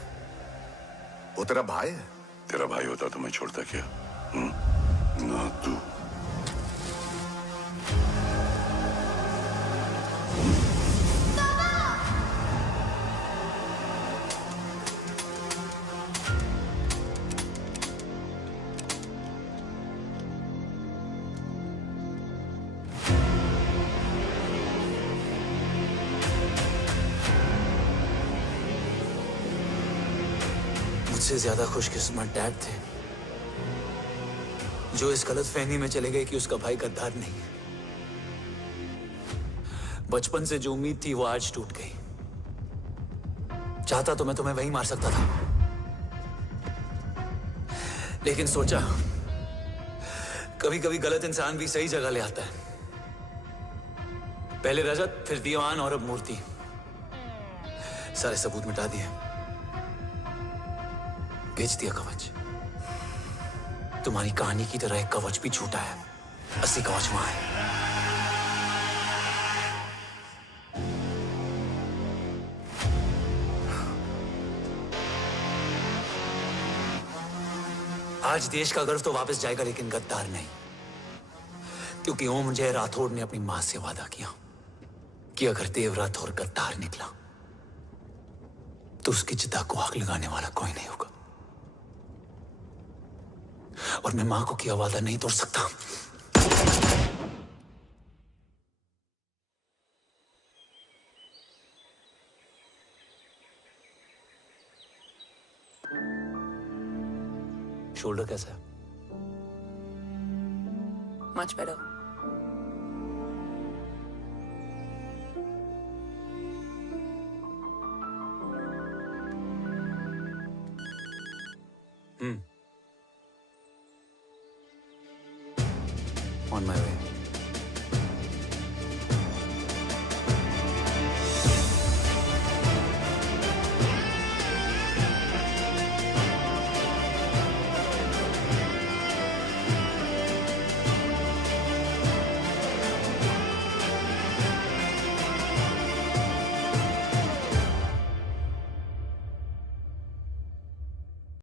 वो तेरा भाई है। तेरा भाई होता तो मैं छोड़ता क्या? ना तू। मुझसे ज्यादा खुशकिस्मत डैड थे, जो इस गलतफहमी में चले गए कि उसका भाई गद्दार नहीं है। बचपन से जो उम्मीद थी वो आज टूट गई। चाहता तो मैं तुम्हें वहीं मार सकता था, लेकिन सोचा कभी कभी गलत इंसान भी सही जगह ले आता है। पहले रजत, फिर दीवान और अब मूर्ति। सारे सबूत मिटा दिए, बेच दिया कवच। तुम्हारी कहानी की तरह एक कवच भी झूठा है। असली कवच वहां है। आज देश का गर्व तो वापस जाएगा, लेकिन गद्दार नहीं। क्योंकि ओम जय राठौड़ ने अपनी मां से वादा किया कि अगर देव राठौड़ गद्दार निकला तो उसकी चिता को आग लगाने वाला कोई नहीं होगा। और मैं मां को किया वादा नहीं तोड़ सकता। शोल्डर कैसा है? Much better. On my way.